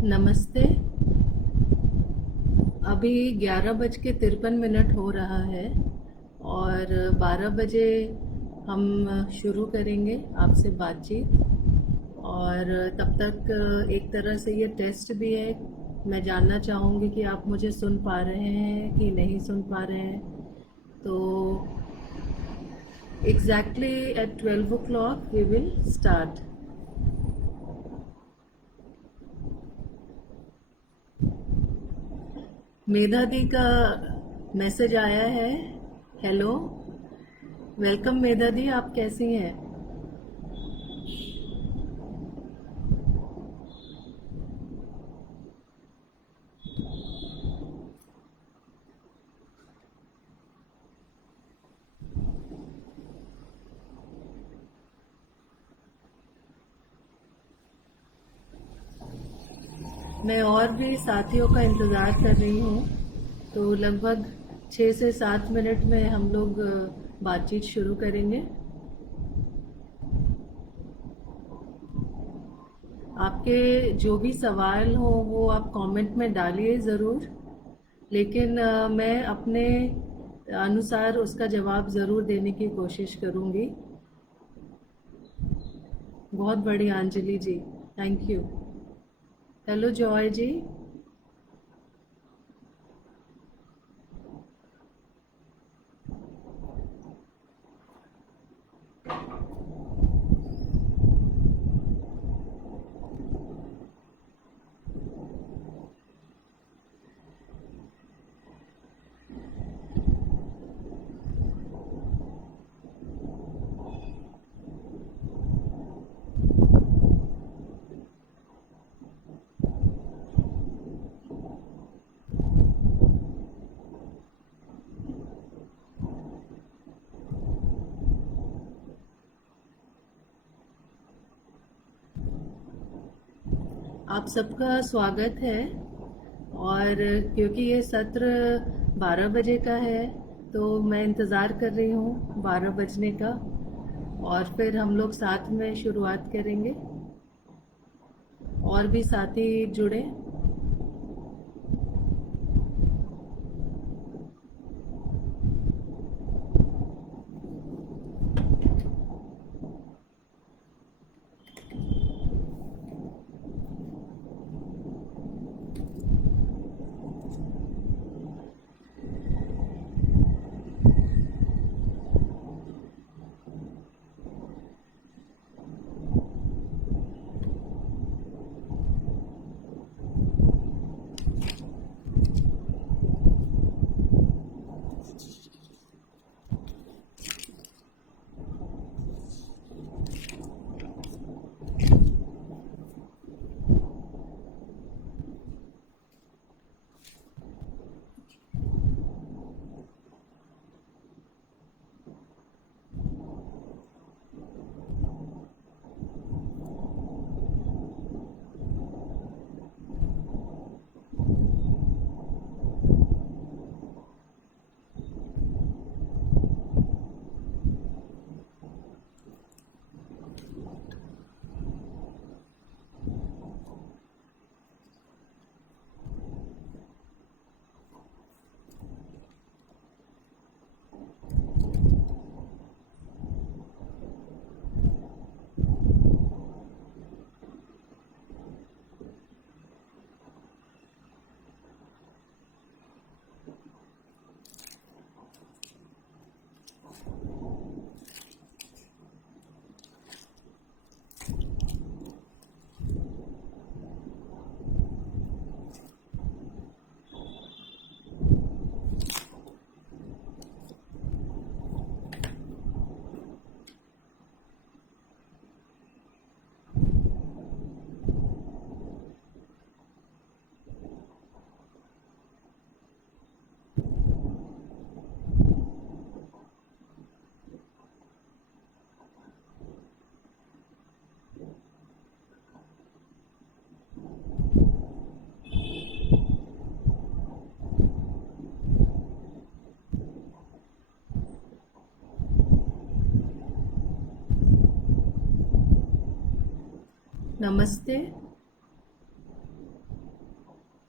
नमस्ते। अभी 11:53 हो रहा है और 12 बजे हम शुरू करेंगे आपसे बातचीत। और तब तक एक तरह से ये टेस्ट भी है। मैं जानना चाहूँगी कि आप मुझे सुन पा रहे हैं कि नहीं सुन पा रहे हैं। तो exactly at 12 o'clock we will start. Medha di का मैसेज आया है। हेलो, वेलकम मेधा दी, आप कैसी हैं? मैं और भी साथियों का इंतज़ार कर रही हूँ। तो लगभग 6 से 7 मिनट में हम लोग बातचीत शुरू करेंगे। आपके जो भी सवाल हो वो आप कमेंट में डालिए ज़रूर। लेकिन मैं अपने अनुसार उसका जवाब ज़रूर देने की कोशिश करूँगी। बहुत बढ़िया अंजलि जी, थैंक यू। हेलो जॉय जी। आप सबका स्वागत है। और क्योंकि ये सत्र 12 बजे का है तो मैं इंतज़ार कर रही हूँ 12 बजने का, और फिर हम लोग साथ में शुरुआत करेंगे। और भी साथी जुड़े। नमस्ते।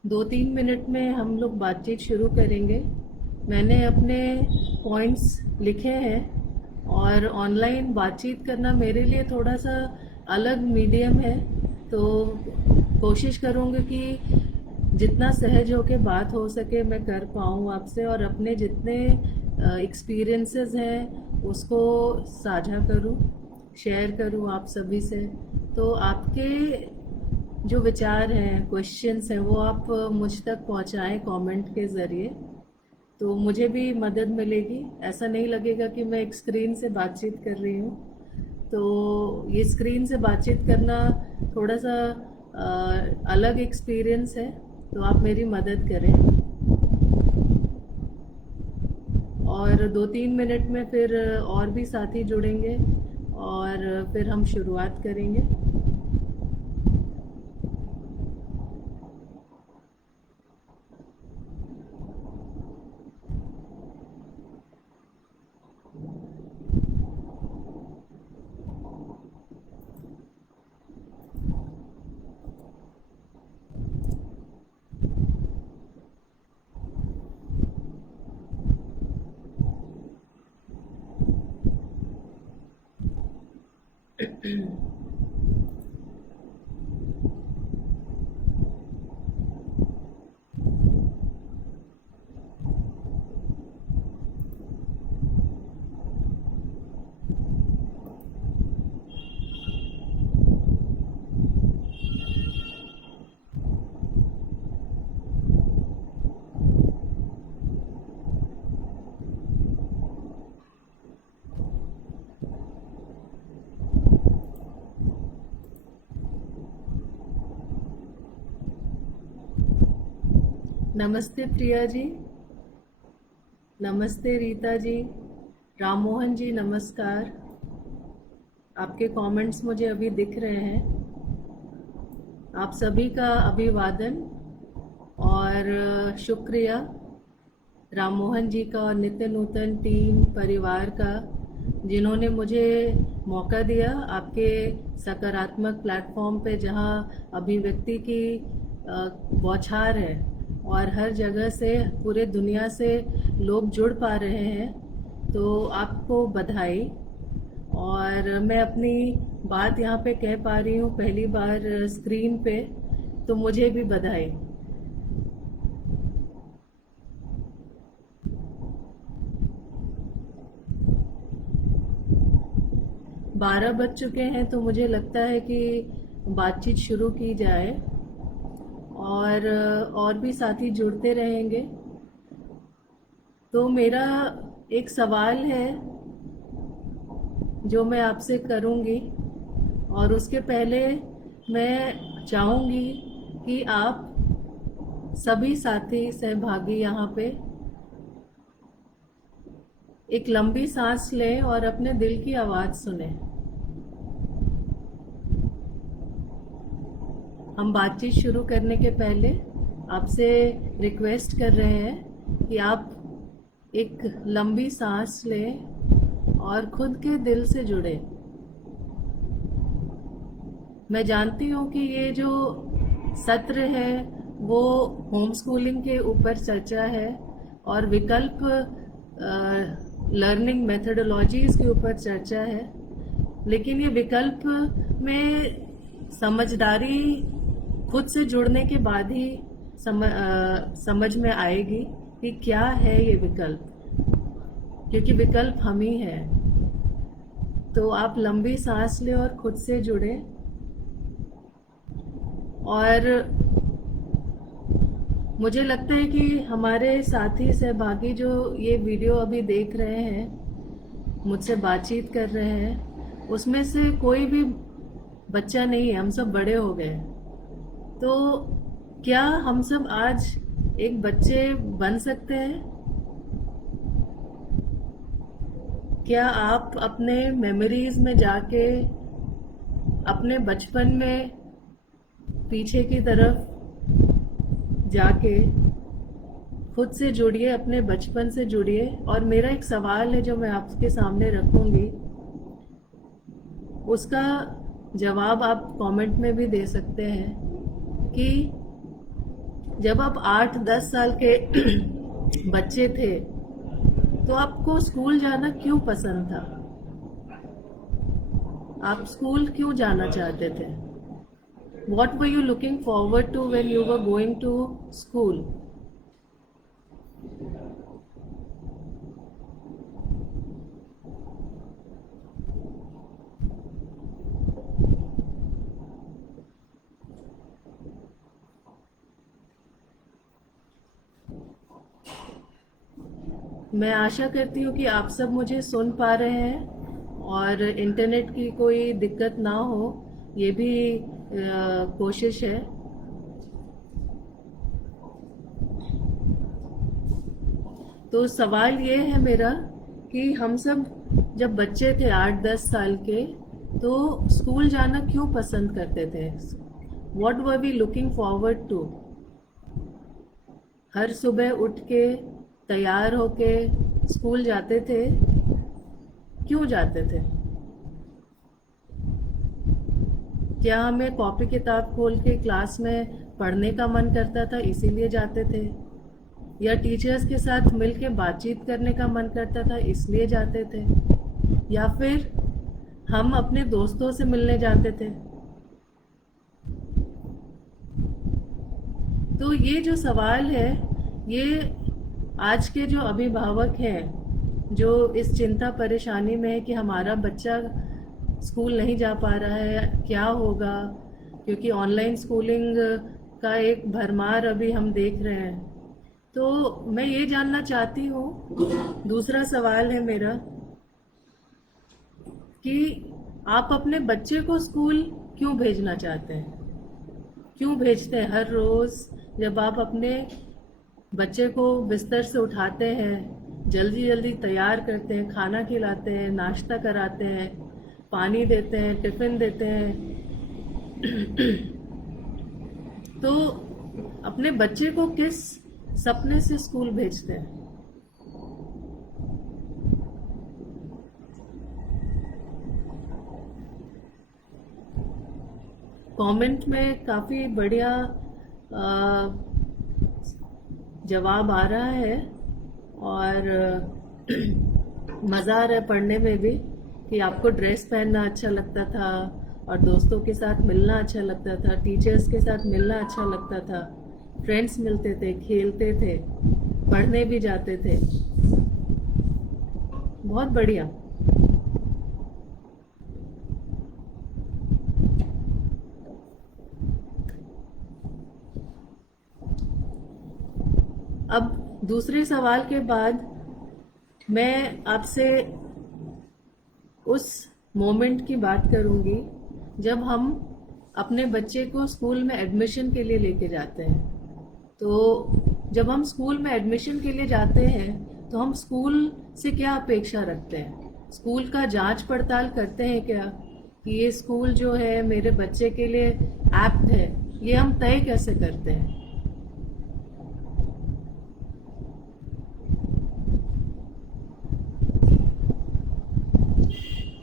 2-3 मिनट में हम लोग बातचीत शुरू करेंगे। मैंने अपने पॉइंट्स लिखे हैं और ऑनलाइन बातचीत करना मेरे लिए थोड़ा सा अलग मीडियम है, तो कोशिश करूँगी कि जितना सहज होके बात हो सके मैं कर पाऊँ आपसे, और अपने जितने एक्सपीरियंसेस हैं उसको साझा करूँ, शेयर करूँ आप सभी से। तो आपके जो विचार हैं, क्वेश्चंस हैं, वो आप मुझ तक पहुंचाएं कमेंट के ज़रिए, तो मुझे भी मदद मिलेगी। ऐसा नहीं लगेगा कि मैं एक स्क्रीन से बातचीत कर रही हूँ। तो ये स्क्रीन से बातचीत करना थोड़ा सा अलग एक्सपीरियंस है, तो आप मेरी मदद करें। और 2-3 मिनट में फिर और भी साथी जुड़ेंगे और फिर हम शुरुआत करेंगे। नमस्ते प्रिया जी। नमस्ते रीता जी। राम मोहन जी नमस्कार। आपके कमेंट्स मुझे अभी दिख रहे हैं। आप सभी का अभिवादन और शुक्रिया राम मोहन जी का और नित्य नूतन टीम परिवार का, जिन्होंने मुझे मौका दिया आपके सकारात्मक प्लेटफॉर्म पे, जहां अभिव्यक्ति की बौछार है और हर जगह से, पूरे दुनिया से लोग जुड़ पा रहे हैं। तो आपको बधाई। और मैं अपनी बात यहाँ पे कह पा रही हूँ पहली बार स्क्रीन पे, तो मुझे भी बधाई। बारह बज चुके हैं, तो मुझे लगता है कि बातचीत शुरू की जाए और भी साथी जुड़ते रहेंगे। तो मेरा एक सवाल है जो मैं आपसे करूंगी, और उसके पहले मैं चाहूंगी कि आप सभी साथी सहभागी यहाँ पे एक लंबी सांस लें और अपने दिल की आवाज़ सुनें। हम बातचीत शुरू करने के पहले आपसे रिक्वेस्ट कर रहे हैं कि आप एक लंबी सांस लें और खुद के दिल से जुड़े। मैं जानती हूँ कि ये जो सत्र है वो होम स्कूलिंग के ऊपर चर्चा है और विकल्प लर्निंग मेथडोलॉजीज के ऊपर चर्चा है, लेकिन ये विकल्प में समझदारी खुद से जुड़ने के बाद ही समझ में आएगी कि क्या है ये विकल्प, क्योंकि विकल्प हम ही है। तो आप लंबी सांस लें और खुद से जुड़े। और मुझे लगता है कि हमारे साथी सहभागी जो ये वीडियो अभी देख रहे हैं, मुझसे बातचीत कर रहे हैं, उसमें से कोई भी बच्चा नहीं है, हम सब बड़े हो गए। तो क्या हम सब आज एक बच्चे बन सकते हैं? क्या आप अपने मेमोरीज में जाके अपने बचपन में पीछे की तरफ जाके खुद से जुड़िए, अपने बचपन से जुड़िए। और मेरा एक सवाल है जो मैं आपके सामने रखूंगी, उसका जवाब आप कमेंट में भी दे सकते हैं कि जब आप 8-10 साल के बच्चे थे तो आपको स्कूल जाना क्यों पसंद था? आप स्कूल क्यों जाना चाहते थे? What were you looking forward to when you were going to school? मैं आशा करती हूँ कि आप सब मुझे सुन पा रहे हैं और इंटरनेट की कोई दिक्कत ना हो, ये भी कोशिश है। तो सवाल ये है मेरा कि हम सब जब बच्चे थे 8-10 साल के, तो स्कूल जाना क्यों पसंद करते थे? What were we looking forward to? हर सुबह उठ के तैयार होके स्कूल जाते थे, क्यों जाते थे? क्या हमें कॉपी किताब खोल के क्लास में पढ़ने का मन करता था इसीलिए जाते थे? या टीचर्स के साथ मिल के बातचीत करने का मन करता था इसलिए जाते थे? या फिर हम अपने दोस्तों से मिलने जाते थे? तो ये जो सवाल है, ये आज के जो अभिभावक हैं जो इस चिंता परेशानी में है कि हमारा बच्चा स्कूल नहीं जा पा रहा है, क्या होगा, क्योंकि ऑनलाइन स्कूलिंग का एक भरमार अभी हम देख रहे हैं। तो मैं ये जानना चाहती हूँ, दूसरा सवाल है मेरा कि आप अपने बच्चे को स्कूल क्यों भेजना चाहते हैं? क्यों भेजते हैं? हर रोज़ जब आप अपने बच्चे को बिस्तर से उठाते हैं, जल्दी जल्दी तैयार करते हैं, खाना खिलाते हैं, नाश्ता कराते हैं, पानी देते हैं, टिफ़िन देते हैं, तो अपने बच्चे को किस सपने से स्कूल भेजते हैं? कमेंट में काफ़ी बढ़िया जवाब आ रहा है और मज़ा आ रहा है पढ़ने में भी कि आपको ड्रेस पहनना अच्छा लगता था और दोस्तों के साथ मिलना अच्छा लगता था, टीचर्स के साथ मिलना अच्छा लगता था, फ्रेंड्स मिलते थे, खेलते थे, पढ़ने भी जाते थे। बहुत बढ़िया। अब दूसरे सवाल के बाद मैं आपसे उस मोमेंट की बात करूंगी जब हम अपने बच्चे को स्कूल में एडमिशन के लिए लेके जाते हैं। तो जब हम स्कूल में एडमिशन के लिए जाते हैं तो हम स्कूल से क्या अपेक्षा रखते हैं? स्कूल का जांच पड़ताल करते हैं क्या कि ये स्कूल जो है मेरे बच्चे के लिए एप्ट है? ये हम तय कैसे करते हैं?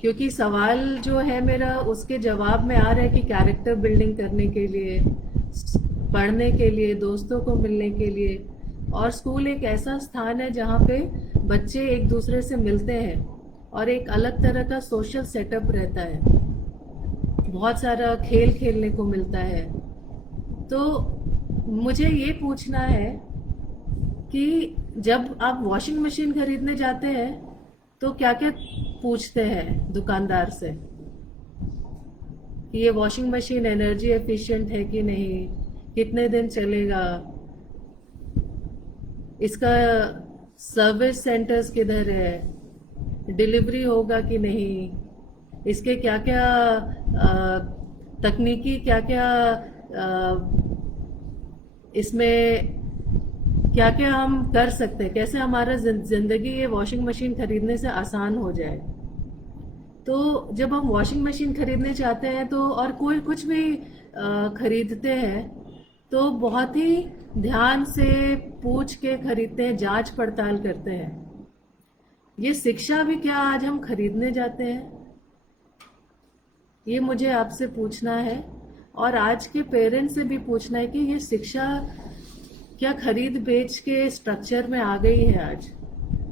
क्योंकि सवाल जो है मेरा उसके जवाब में आ रहा है कि कैरेक्टर बिल्डिंग करने के लिए, पढ़ने के लिए, दोस्तों को मिलने के लिए, और स्कूल एक ऐसा स्थान है जहाँ पे बच्चे एक दूसरे से मिलते हैं और एक अलग तरह का सोशल सेटअप रहता है, बहुत सारा खेल खेलने को मिलता है। तो मुझे ये पूछना है कि जब आप वॉशिंग मशीन खरीदने जाते हैं तो क्या क्या पूछते हैं दुकानदार से कि ये वॉशिंग मशीन एनर्जी एफिशिएंट है कि नहीं, कितने दिन चलेगा, इसका सर्विस सेंटर्स किधर है, डिलीवरी होगा कि नहीं, इसके क्या क्या तकनीकी क्या क्या इसमें क्या क्या हम कर सकते हैं, कैसे हमारा जिंदगी ये वॉशिंग मशीन खरीदने से आसान हो जाए। तो जब हम वॉशिंग मशीन खरीदने चाहते हैं तो और कोई कुछ भी खरीदते हैं तो बहुत ही ध्यान से पूछ के खरीदते हैं, जांच पड़ताल करते हैं। ये शिक्षा भी क्या आज हम खरीदने जाते हैं? ये मुझे आपसे पूछना है और आज के पेरेंट्स से भी पूछना है कि ये शिक्षा क्या खरीद बेच के स्ट्रक्चर में आ गई है आज,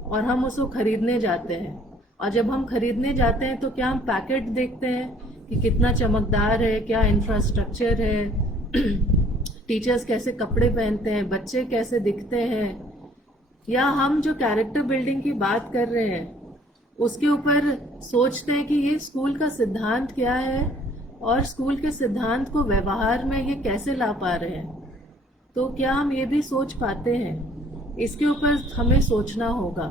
और हम उसको खरीदने जाते हैं। और जब हम खरीदने जाते हैं तो क्या हम पैकेट देखते हैं कि कितना चमकदार है, क्या इंफ्रास्ट्रक्चर है, टीचर्स कैसे कपड़े पहनते हैं, बच्चे कैसे दिखते हैं, या हम जो कैरेक्टर बिल्डिंग की बात कर रहे हैं उसके ऊपर सोचते हैं कि ये स्कूल का सिद्धांत क्या है और स्कूल के सिद्धांत को व्यवहार में ये कैसे ला पा रहे हैं। तो क्या हम ये भी सोच पाते हैं? इसके ऊपर हमें सोचना होगा।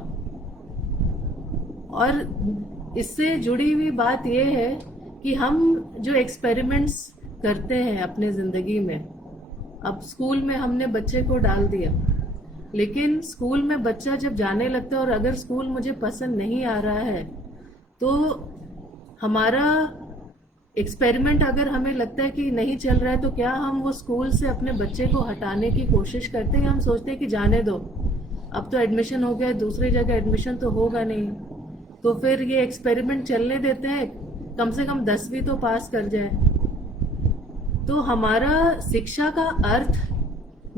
और इससे जुड़ी हुई बात ये है कि हम जो एक्सपेरिमेंट्स करते हैं अपने ज़िंदगी में, अब स्कूल में हमने बच्चे को डाल दिया, लेकिन स्कूल में बच्चा जब जाने लगता है और अगर स्कूल मुझे पसंद नहीं आ रहा है तो हमारा एक्सपेरिमेंट अगर हमें लगता है कि नहीं चल रहा है तो क्या हम वो स्कूल से अपने बच्चे को हटाने की कोशिश करते हैं? हम सोचते हैं कि जाने दो, अब तो एडमिशन हो गया, दूसरी जगह एडमिशन तो होगा नहीं, तो फिर ये एक्सपेरिमेंट चलने देते हैं, कम से कम 10वीं तो पास कर जाए। तो हमारा शिक्षा का अर्थ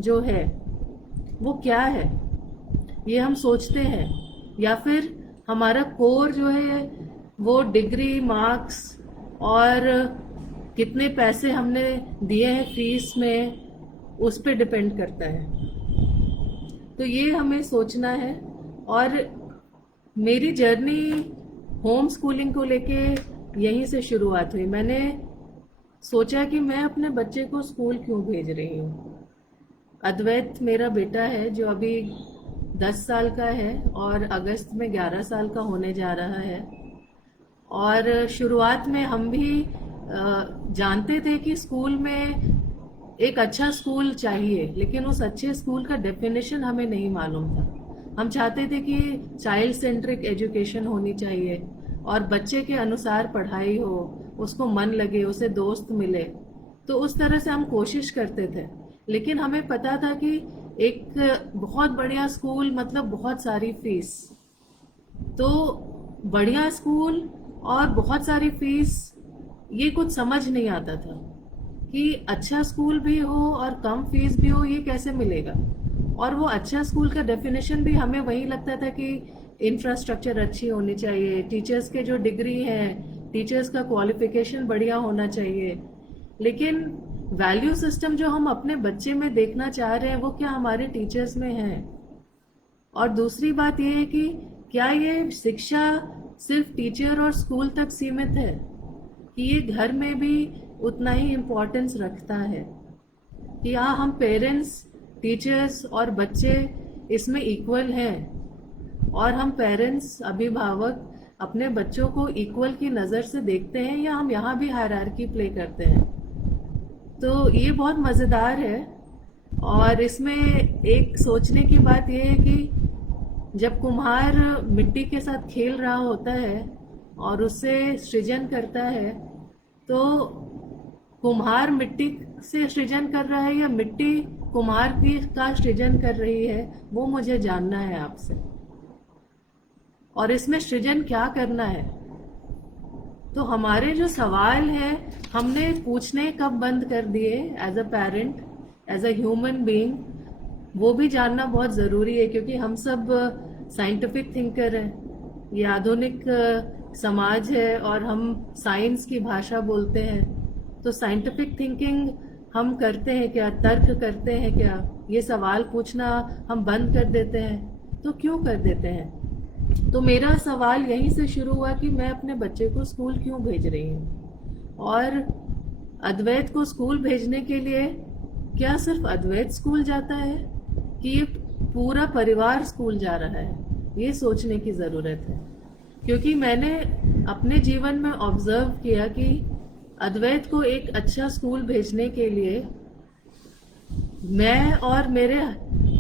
जो है वो क्या है, ये हम सोचते हैं? या फिर हमारा कोर जो है वो डिग्री, मार्क्स और कितने पैसे हमने दिए हैं फीस में, उस पे डिपेंड करता है? तो ये हमें सोचना है। और मेरी जर्नी होम स्कूलिंग को लेके यहीं से शुरुआत हुई। मैंने सोचा कि मैं अपने बच्चे को स्कूल क्यों भेज रही हूँ। अद्वैत मेरा बेटा है जो अभी 10 साल का है और अगस्त में 11 साल का होने जा रहा है। और शुरुआत में हम भी जानते थे कि स्कूल में एक अच्छा स्कूल चाहिए, लेकिन उस अच्छे स्कूल का डेफिनेशन हमें नहीं मालूम था। हम चाहते थे कि चाइल्ड सेंट्रिक एजुकेशन होनी चाहिए और बच्चे के अनुसार पढ़ाई हो, उसको मन लगे, उसे दोस्त मिले, तो उस तरह से हम कोशिश करते थे। लेकिन हमें पता था कि एक बहुत बढ़िया स्कूल मतलब बहुत सारी फीस, तो बढ़िया स्कूल और बहुत सारी फीस, ये कुछ समझ नहीं आता था कि अच्छा स्कूल भी हो और कम फीस भी हो, ये कैसे मिलेगा। और वो अच्छा स्कूल का डेफिनेशन भी हमें वही लगता था कि इंफ्रास्ट्रक्चर अच्छी होनी चाहिए, टीचर्स के जो डिग्री हैं, टीचर्स का क्वालिफिकेशन बढ़िया होना चाहिए। लेकिन वैल्यू सिस्टम जो हम अपने बच्चे में देखना चाह रहे हैं वो क्या हमारे टीचर्स में है? और दूसरी बात ये है कि क्या ये शिक्षा सिर्फ टीचर और स्कूल तक सीमित है कि ये घर में भी उतना ही इम्पोर्टेंस रखता है कि हाँ, हम पेरेंट्स, टीचर्स और बच्चे इसमें इक्वल हैं और हम पेरेंट्स, अभिभावक अपने बच्चों को इक्वल की नज़र से देखते हैं, या हम यहाँ भी हायरार्की प्ले करते हैं? तो ये बहुत मज़ेदार है। और इसमें एक सोचने की बात यह है कि जब कुम्हार मिट्टी के साथ खेल रहा होता है और उससे सृजन करता है, तो कुम्हार मिट्टी से सृजन कर रहा है या मिट्टी कुम्हार की का सृजन कर रही है, वो मुझे जानना है आपसे। और इसमें सृजन क्या करना है? तो हमारे जो सवाल है हमने पूछने कब बंद कर दिए as a parent, as a human being, वो भी जानना बहुत ज़रूरी है, क्योंकि हम सब साइंटिफिक थिंकर हैं। ये आधुनिक समाज है और हम साइंस की भाषा बोलते हैं, तो साइंटिफिक थिंकिंग हम करते हैं क्या, तर्क करते हैं क्या, ये सवाल पूछना हम बंद कर देते हैं। तो क्यों कर देते हैं? तो मेरा सवाल यहीं से शुरू हुआ कि मैं अपने बच्चे को स्कूल क्यों भेज रही हूँ। और अद्वैत को स्कूल भेजने के लिए क्या सिर्फ अद्वैत स्कूल जाता है कि ये पूरा परिवार स्कूल जा रहा है, ये सोचने की ज़रूरत है। क्योंकि मैंने अपने जीवन में ऑब्जर्व किया कि अद्वैत को एक अच्छा स्कूल भेजने के लिए मैं और मेरे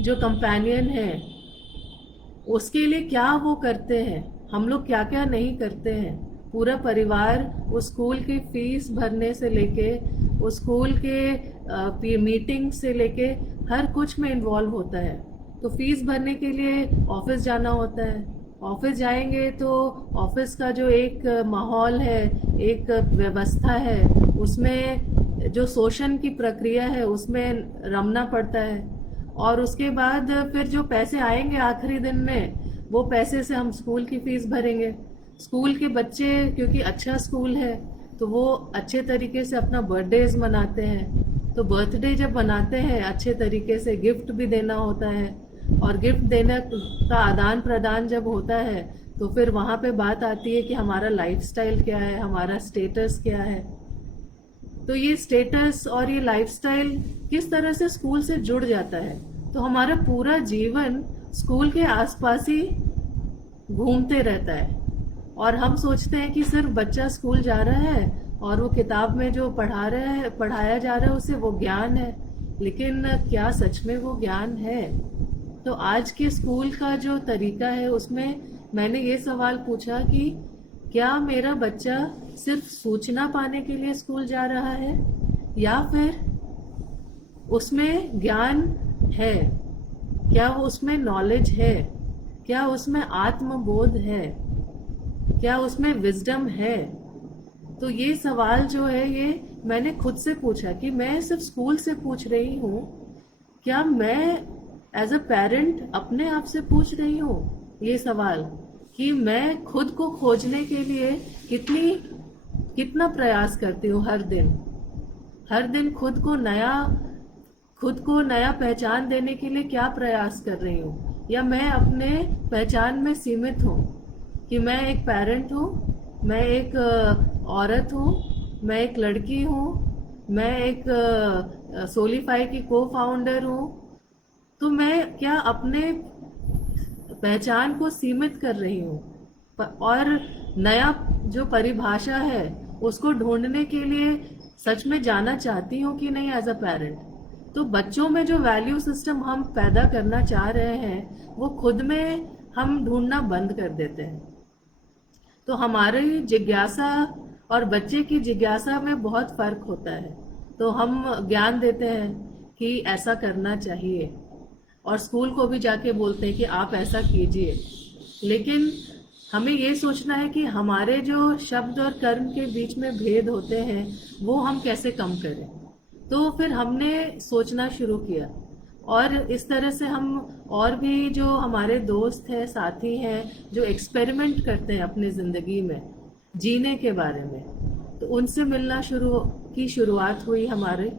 जो कंपेनियन हैं उसके लिए क्या वो करते हैं, हम लोग क्या क्या नहीं करते हैं। पूरा परिवार उस स्कूल की फीस भरने से लेके, उस स्कूल के मीटिंग से लेके हर कुछ में इन्वॉल्व होता है। तो फीस भरने के लिए ऑफिस जाना होता है, ऑफिस जाएंगे तो ऑफिस का जो एक माहौल है, एक व्यवस्था है, उसमें जो शोषण की प्रक्रिया है उसमें रमना पड़ता है। और उसके बाद फिर जो पैसे आएंगे आखिरी दिन में, वो पैसे से हम स्कूल की फीस भरेंगे। स्कूल के बच्चे, क्योंकि अच्छा स्कूल है, तो वो अच्छे तरीके से अपना बर्थडेज मनाते हैं। तो बर्थडे जब मनाते हैं अच्छे तरीके से, गिफ्ट भी देना होता है, और गिफ्ट देने का आदान प्रदान जब होता है, तो फिर वहाँ पे बात आती है कि हमारा लाइफस्टाइल क्या है, हमारा स्टेटस क्या है। तो ये स्टेटस और ये लाइफस्टाइल किस तरह से स्कूल से जुड़ जाता है, तो हमारा पूरा जीवन स्कूल के आसपास ही घूमते रहता है। और हम सोचते हैं कि सिर्फ बच्चा स्कूल जा रहा है और वो किताब में जो पढ़ाया जा रहा है उसे वो ज्ञान है, लेकिन क्या सच में वो ज्ञान है? तो आज के स्कूल का जो तरीका है उसमें मैंने ये सवाल पूछा कि क्या मेरा बच्चा सिर्फ सूचना पाने के लिए स्कूल जा रहा है, या फिर उसमें ज्ञान है? क्या वो उसमें नॉलेज है? क्या उसमें आत्मबोध है? क्या उसमें विजडम है? तो ये सवाल जो है, ये मैंने खुद से पूछा कि मैं सिर्फ स्कूल से पूछ रही हूँ, क्या मैं एज अ पेरेंट अपने आप से पूछ रही हूँ ये सवाल कि मैं खुद को खोजने के लिए कितना प्रयास करती हूँ हर दिन खुद को नया पहचान देने के लिए क्या प्रयास कर रही हूँ, या मैं अपने पहचान में सीमित हूँ कि मैं एक पेरेंट हूँ, मैं एक औरत हूँ, मैं एक लड़की हूँ, मैं एक सोलीफाई की को फाउंडर हूँ। तो मैं क्या अपने पहचान को सीमित कर रही हूँ, और नया जो परिभाषा है उसको ढूंढने के लिए सच में जाना चाहती हूँ कि नहीं एज अ पेरेंट? तो बच्चों में जो वैल्यू सिस्टम हम पैदा करना चाह रहे हैं वो खुद में हम ढूंढना बंद कर देते हैं। तो हमारी जिज्ञासा और बच्चे की जिज्ञासा में बहुत फर्क होता है। तो हम ज्ञान देते हैं कि ऐसा करना चाहिए, और स्कूल को भी जाके बोलते हैं कि आप ऐसा कीजिए, लेकिन हमें ये सोचना है कि हमारे जो शब्द और कर्म के बीच में भेद होते हैं वो हम कैसे कम करें। तो फिर हमने सोचना शुरू किया, और इस तरह से हम और भी जो हमारे दोस्त हैं, साथी हैं, जो एक्सपेरिमेंट करते हैं अपनी ज़िंदगी में जीने के बारे में, तो उनसे मिलना शुरुआत हुई हमारे।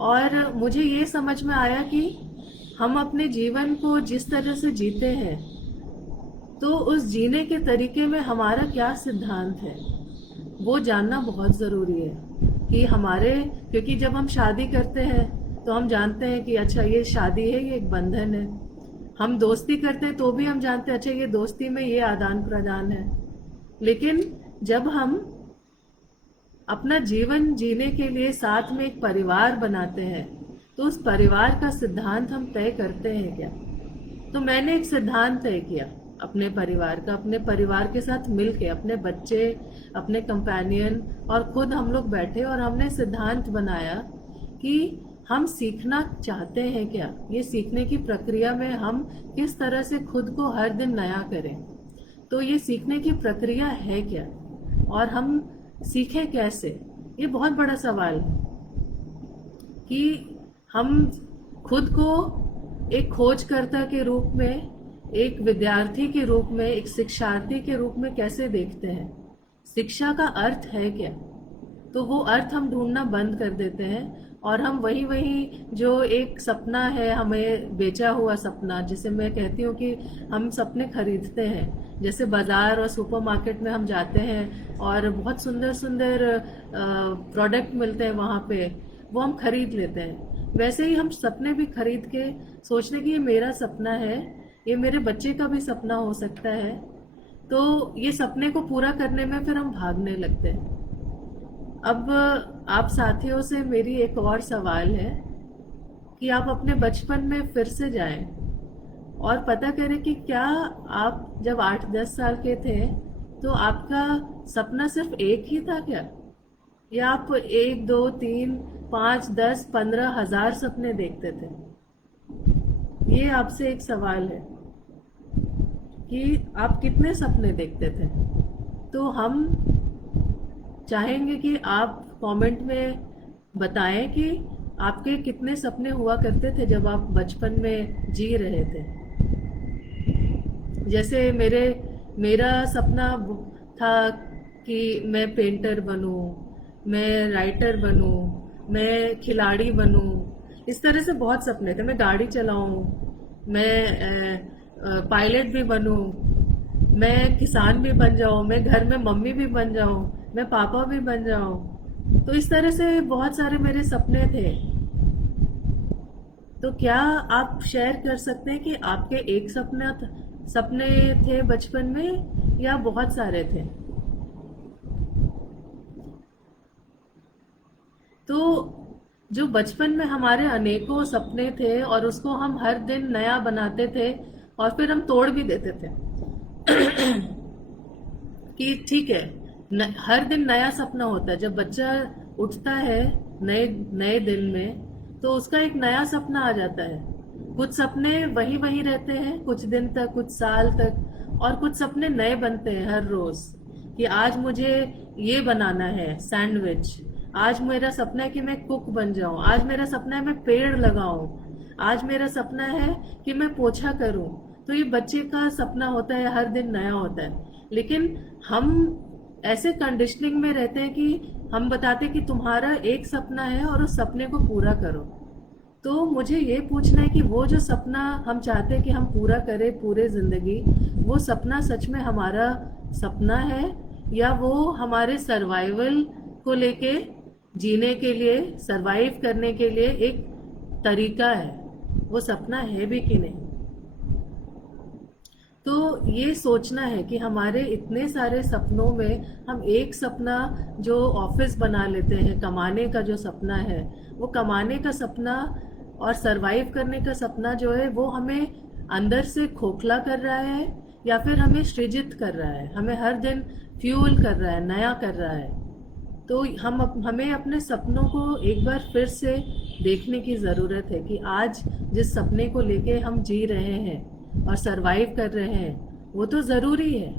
और मुझे ये समझ में आया कि हम अपने जीवन को जिस तरह से जीते हैं, तो उस जीने के तरीके में हमारा क्या सिद्धांत है वो जानना बहुत ज़रूरी है। कि क्योंकि जब हम शादी करते हैं तो हम जानते हैं कि अच्छा ये शादी है, ये एक बंधन है। हम दोस्ती करते हैं तो भी हम जानते हैं अच्छा ये दोस्ती में ये आदान प्रदान है। लेकिन जब हम अपना जीवन जीने के लिए साथ में एक परिवार बनाते हैं, तो उस परिवार का सिद्धांत हम तय करते हैं क्या? तो मैंने एक सिद्धांत तय किया अपने परिवार का, अपने परिवार के साथ मिलके, अपने बच्चे, अपने कंपेनियन और खुद हम लोग बैठे और हमने सिद्धांत बनाया कि हम सीखना चाहते हैं क्या, ये सीखने की प्रक्रिया में हम किस तरह से खुद को हर दिन नया करें। तो ये सीखने की प्रक्रिया है क्या, और हम सीखें कैसे, ये बहुत बड़ा सवाल है कि हम खुद को एक खोजकर्ता के रूप में, एक विद्यार्थी के रूप में, एक शिक्षार्थी के रूप में कैसे देखते हैं। शिक्षा का अर्थ है क्या? तो वो अर्थ हम ढूंढना बंद कर देते हैं, और हम वही जो एक सपना है, हमें बेचा हुआ सपना, जिसे मैं कहती हूँ कि हम सपने खरीदते हैं। जैसे बाजार और सुपरमार्केट में हम जाते हैं और बहुत सुंदर सुंदर प्रोडक्ट मिलते हैं वहाँ पे, वो हम खरीद लेते हैं। वैसे ही हम सपने भी खरीद के सोचने की ये मेरा सपना है, ये मेरे बच्चे का भी सपना हो सकता है। तो ये सपने को पूरा करने में फिर हम भागने लगते हैं। अब आप साथियों से मेरी एक और सवाल है कि आप अपने बचपन में फिर से जाएं और पता करें कि क्या आप जब 8-10 साल के थे तो आपका सपना सिर्फ एक ही था क्या, या आप 1, 2, 3, 5, 10, 15,000 सपने देखते थे? ये आपसे एक सवाल है। कि आप कितने सपने देखते थे। तो हम चाहेंगे कि आप कमेंट में बताएं कि आपके कितने सपने हुआ करते थे जब आप बचपन में जी रहे थे। जैसे मेरा सपना था कि मैं पेंटर बनूं, मैं राइटर बनूं, मैं खिलाड़ी बनूं। इस तरह से बहुत सपने थे। मैं गाड़ी चलाऊं, मैं पायलट भी बनूं, मैं किसान भी बन जाऊं, मैं घर में मम्मी भी बन जाऊं, मैं पापा भी बन जाऊं। तो इस तरह से बहुत सारे मेरे सपने थे। तो क्या आप शेयर कर सकते हैं कि आपके एक सपने थे बचपन में या बहुत सारे थे? तो जो बचपन में हमारे अनेकों सपने थे और उसको हम हर दिन नया बनाते थे और फिर हम तोड़ भी देते थे कि ठीक है, हर दिन नया सपना होता है। जब बच्चा उठता है नए नए दिन में, तो उसका एक नया सपना आ जाता है। कुछ सपने वही वही रहते हैं कुछ दिन तक, कुछ साल तक, और कुछ सपने नए बनते हैं हर रोज। कि आज मुझे ये बनाना है सैंडविच, आज मेरा सपना है कि मैं कुक बन जाऊं, आज मेरा सपना है मैं पेड़ लगाऊं, आज मेरा सपना है कि मैं पोछा करूं। तो ये बच्चे का सपना होता है, हर दिन नया होता है। लेकिन हम ऐसे कंडीशनिंग में रहते हैं कि हम बताते हैं कि तुम्हारा एक सपना है और उस सपने को पूरा करो। तो मुझे ये पूछना है कि वो जो सपना हम चाहते हैं कि हम पूरा करें पूरे जिंदगी, वो सपना सच में हमारा सपना है या वो हमारे सर्वाइवल को लेके, जीने के लिए, सरवाइव करने के लिए एक तरीका है? वो सपना है भी कि नहीं? तो ये सोचना है कि हमारे इतने सारे सपनों में हम एक सपना जो ऑफिस बना लेते हैं, कमाने का जो सपना है, वो कमाने का सपना और सरवाइव करने का सपना जो है वो हमें अंदर से खोखला कर रहा है या फिर हमें सृजित कर रहा है, हमें हर दिन फ्यूल कर रहा है, नया कर रहा है। तो हमें अपने सपनों को एक बार फिर से देखने की ज़रूरत है कि आज जिस सपने को लेके हम जी रहे हैं और सरवाइव कर रहे हैं, वो तो ज़रूरी है।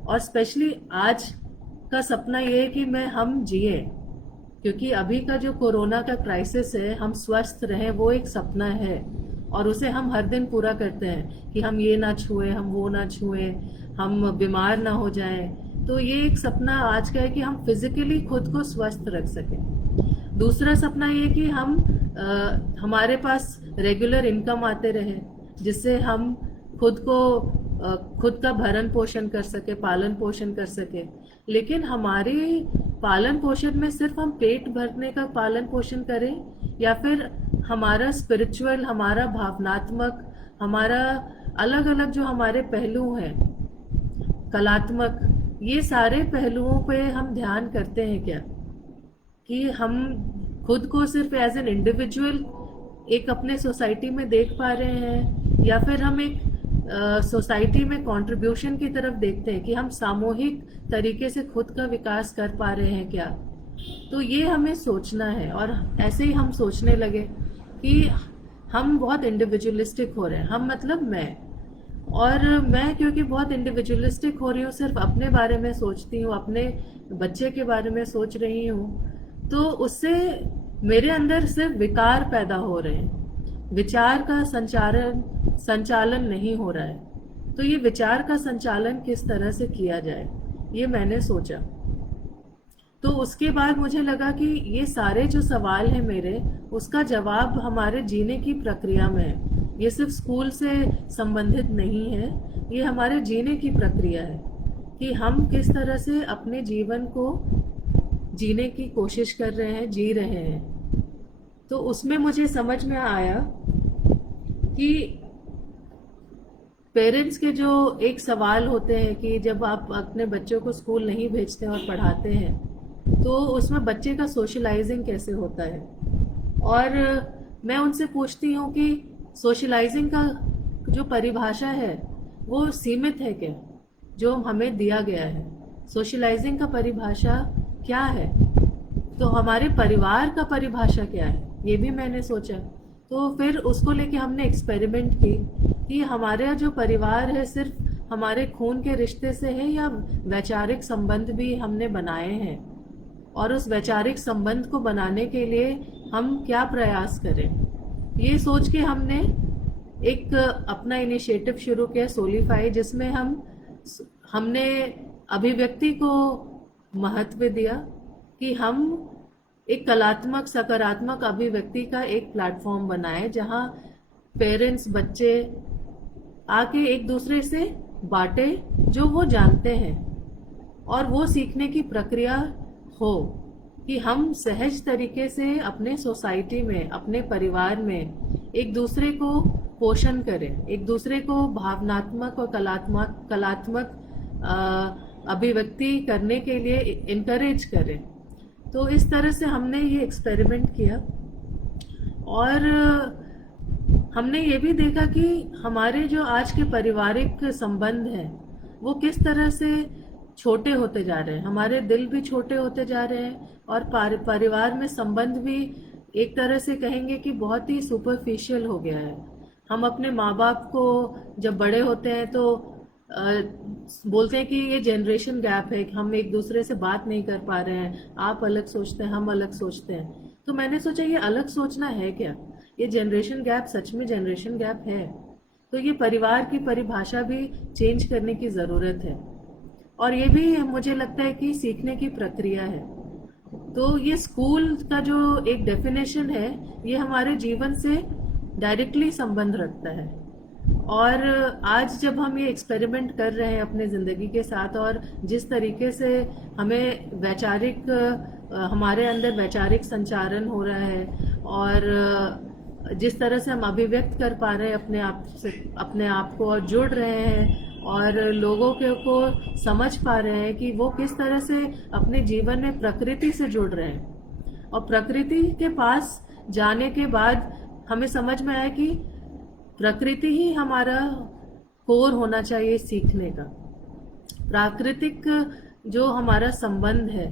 और स्पेशली आज का सपना ये है कि हम जिए, क्योंकि अभी का जो कोरोना का क्राइसिस है, हम स्वस्थ रहें, वो एक सपना है। और उसे हम हर दिन पूरा करते हैं कि हम ये ना छुए, हम वो ना छुए, हम बीमार ना हो जाएं। तो ये एक सपना आज का है कि हम फिजिकली खुद को स्वस्थ रख सकें। दूसरा सपना ये कि हमारे पास रेगुलर इनकम आते रहे, जिससे हम खुद का भरण पोषण कर सके, पालन पोषण कर सके। लेकिन हमारे पालन पोषण में सिर्फ हम पेट भरने का पालन पोषण करें या फिर हमारा स्पिरिचुअल, हमारा भावनात्मक, हमारा अलग अलग जो हमारे पहलू हैं, कलात्मक, ये सारे पहलुओं पे हम ध्यान करते हैं क्या? कि हम खुद को सिर्फ एज एन इंडिविजुअल एक अपने सोसाइटी में देख पा रहे हैं या फिर हम एक सोसाइटी में कंट्रीब्यूशन की तरफ देखते हैं कि हम सामूहिक तरीके से खुद का विकास कर पा रहे हैं क्या? तो ये हमें सोचना है। और ऐसे ही हम सोचने लगे कि हम बहुत इंडिविजुअलिस्टिक हो रहे हैं, हम मतलब मैं क्योंकि बहुत इंडिविजुअलिस्टिक हो रही हूँ, सिर्फ अपने बारे में सोचती हूँ, अपने बच्चे के बारे में सोच रही हूँ, तो उससे मेरे अंदर सिर्फ विकार पैदा हो रहे हैं, विचार का संचालन नहीं हो रहा है। तो ये विचार का संचालन किस तरह से किया जाए, ये मैंने सोचा। तो उसके बाद मुझे लगा कि ये सारे जो सवाल हैं मेरे, उसका जवाब हमारे जीने की प्रक्रिया में है। ये सिर्फ स्कूल से संबंधित नहीं है, ये हमारे जीने की प्रक्रिया है कि हम किस तरह से अपने जीवन को जीने की कोशिश कर रहे हैं, जी रहे हैं। तो उसमें मुझे समझ में आया कि पेरेंट्स के जो एक सवाल होते हैं कि जब आप अपने बच्चों को स्कूल नहीं भेजते और पढ़ाते हैं, तो उसमें बच्चे का सोशलाइजिंग कैसे होता है। और मैं उनसे पूछती हूँ कि सोशलाइजिंग का जो परिभाषा है वो सीमित है क्या, जो हमें दिया गया है? सोशलाइजिंग का परिभाषा क्या है? तो हमारे परिवार का परिभाषा क्या है, ये भी मैंने सोचा। तो फिर उसको लेके हमने एक्सपेरिमेंट की कि हमारे जो परिवार है सिर्फ हमारे खून के रिश्ते से है या वैचारिक संबंध भी हमने बनाए हैं, और उस वैचारिक संबंध को बनाने के लिए हम क्या प्रयास करें। ये सोच के हमने एक अपना इनिशिएटिव शुरू किया, सोलीफाई, जिसमें हमने अभिव्यक्ति को महत्व दिया कि हम एक कलात्मक सकारात्मक अभिव्यक्ति का एक प्लेटफॉर्म बनाए, जहां पेरेंट्स बच्चे आके एक दूसरे से बांटे जो वो जानते हैं, और वो सीखने की प्रक्रिया हो कि हम सहज तरीके से अपने सोसाइटी में, अपने परिवार में एक दूसरे को पोषण करें, एक दूसरे को भावनात्मक और कलात्मक अभिव्यक्ति करने के लिए इनकरेज करें। तो इस तरह से हमने ये एक्सपेरिमेंट किया, और हमने ये भी देखा कि हमारे जो आज के पारिवारिक संबंध हैं वो किस तरह से छोटे होते जा रहे हैं, हमारे दिल भी छोटे होते जा रहे हैं, और परिवार में संबंध भी एक तरह से कहेंगे कि बहुत ही सुपरफिशियल हो गया है। हम अपने माँ बाप को जब बड़े होते हैं तो बोलते हैं कि ये जनरेशन गैप है, हम एक दूसरे से बात नहीं कर पा रहे हैं, आप अलग सोचते हैं, हम अलग सोचते हैं। तो मैंने सोचा ये अलग सोचना है क्या, ये जनरेशन गैप सच में जनरेशन गैप है, तो ये परिवार की परिभाषा भी चेंज करने की ज़रूरत है, और ये भी मुझे लगता है कि सीखने की प्रक्रिया है। तो ये स्कूल का जो एक डेफिनेशन है, ये हमारे जीवन से डायरेक्टली संबंध रखता है, और आज जब हम ये एक्सपेरिमेंट कर रहे हैं अपने ज़िंदगी के साथ, और जिस तरीके से हमें हमारे अंदर वैचारिक संचारण हो रहा है, और जिस तरह से हम अभिव्यक्त कर पा रहे हैं अपने आप को, और जुड़ रहे हैं, और लोगों को समझ पा रहे हैं कि वो किस तरह से अपने जीवन में प्रकृति से जुड़ रहे हैं, और प्रकृति के पास जाने के बाद हमें समझ में आया कि प्रकृति ही हमारा कोर होना चाहिए सीखने का। प्राकृतिक जो हमारा संबंध है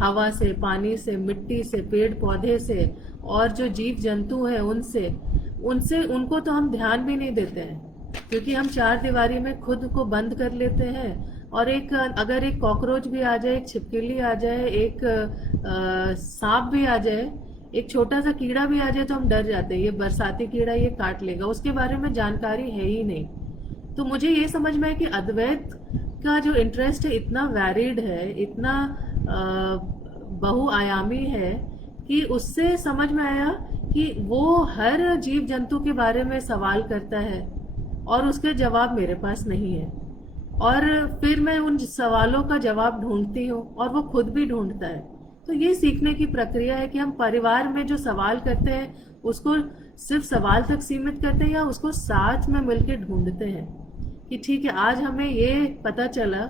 हवा से, पानी से, मिट्टी से, पेड़ पौधे से, और जो जीव जंतु हैं उनको तो हम ध्यान भी नहीं देते हैं, क्योंकि हम चार दीवारी में खुद को बंद कर लेते हैं, और अगर एक कॉकरोच भी आ जाए, एक छिपकली आ जाए, एक सांप भी आ जाए, एक छोटा सा कीड़ा भी आ जाए, तो हम डर जाते हैं, ये बरसाती कीड़ा ये काट लेगा, उसके बारे में जानकारी है ही नहीं। तो मुझे ये समझ में है कि अद्वैत का जो इंटरेस्ट है इतना वैरिड है, इतना बहुआयामी है, कि उससे समझ में आया कि वो हर जीव जंतु के बारे में सवाल करता है, और उसके जवाब मेरे पास नहीं है, और फिर मैं उन सवालों का जवाब ढूंढती हूँ, और वो खुद भी ढूंढता है। तो ये सीखने की प्रक्रिया है कि हम परिवार में जो सवाल करते हैं उसको सिर्फ सवाल तक सीमित करते हैं, या उसको साथ में मिलकर ढूंढते हैं कि ठीक है, आज हमें ये पता चला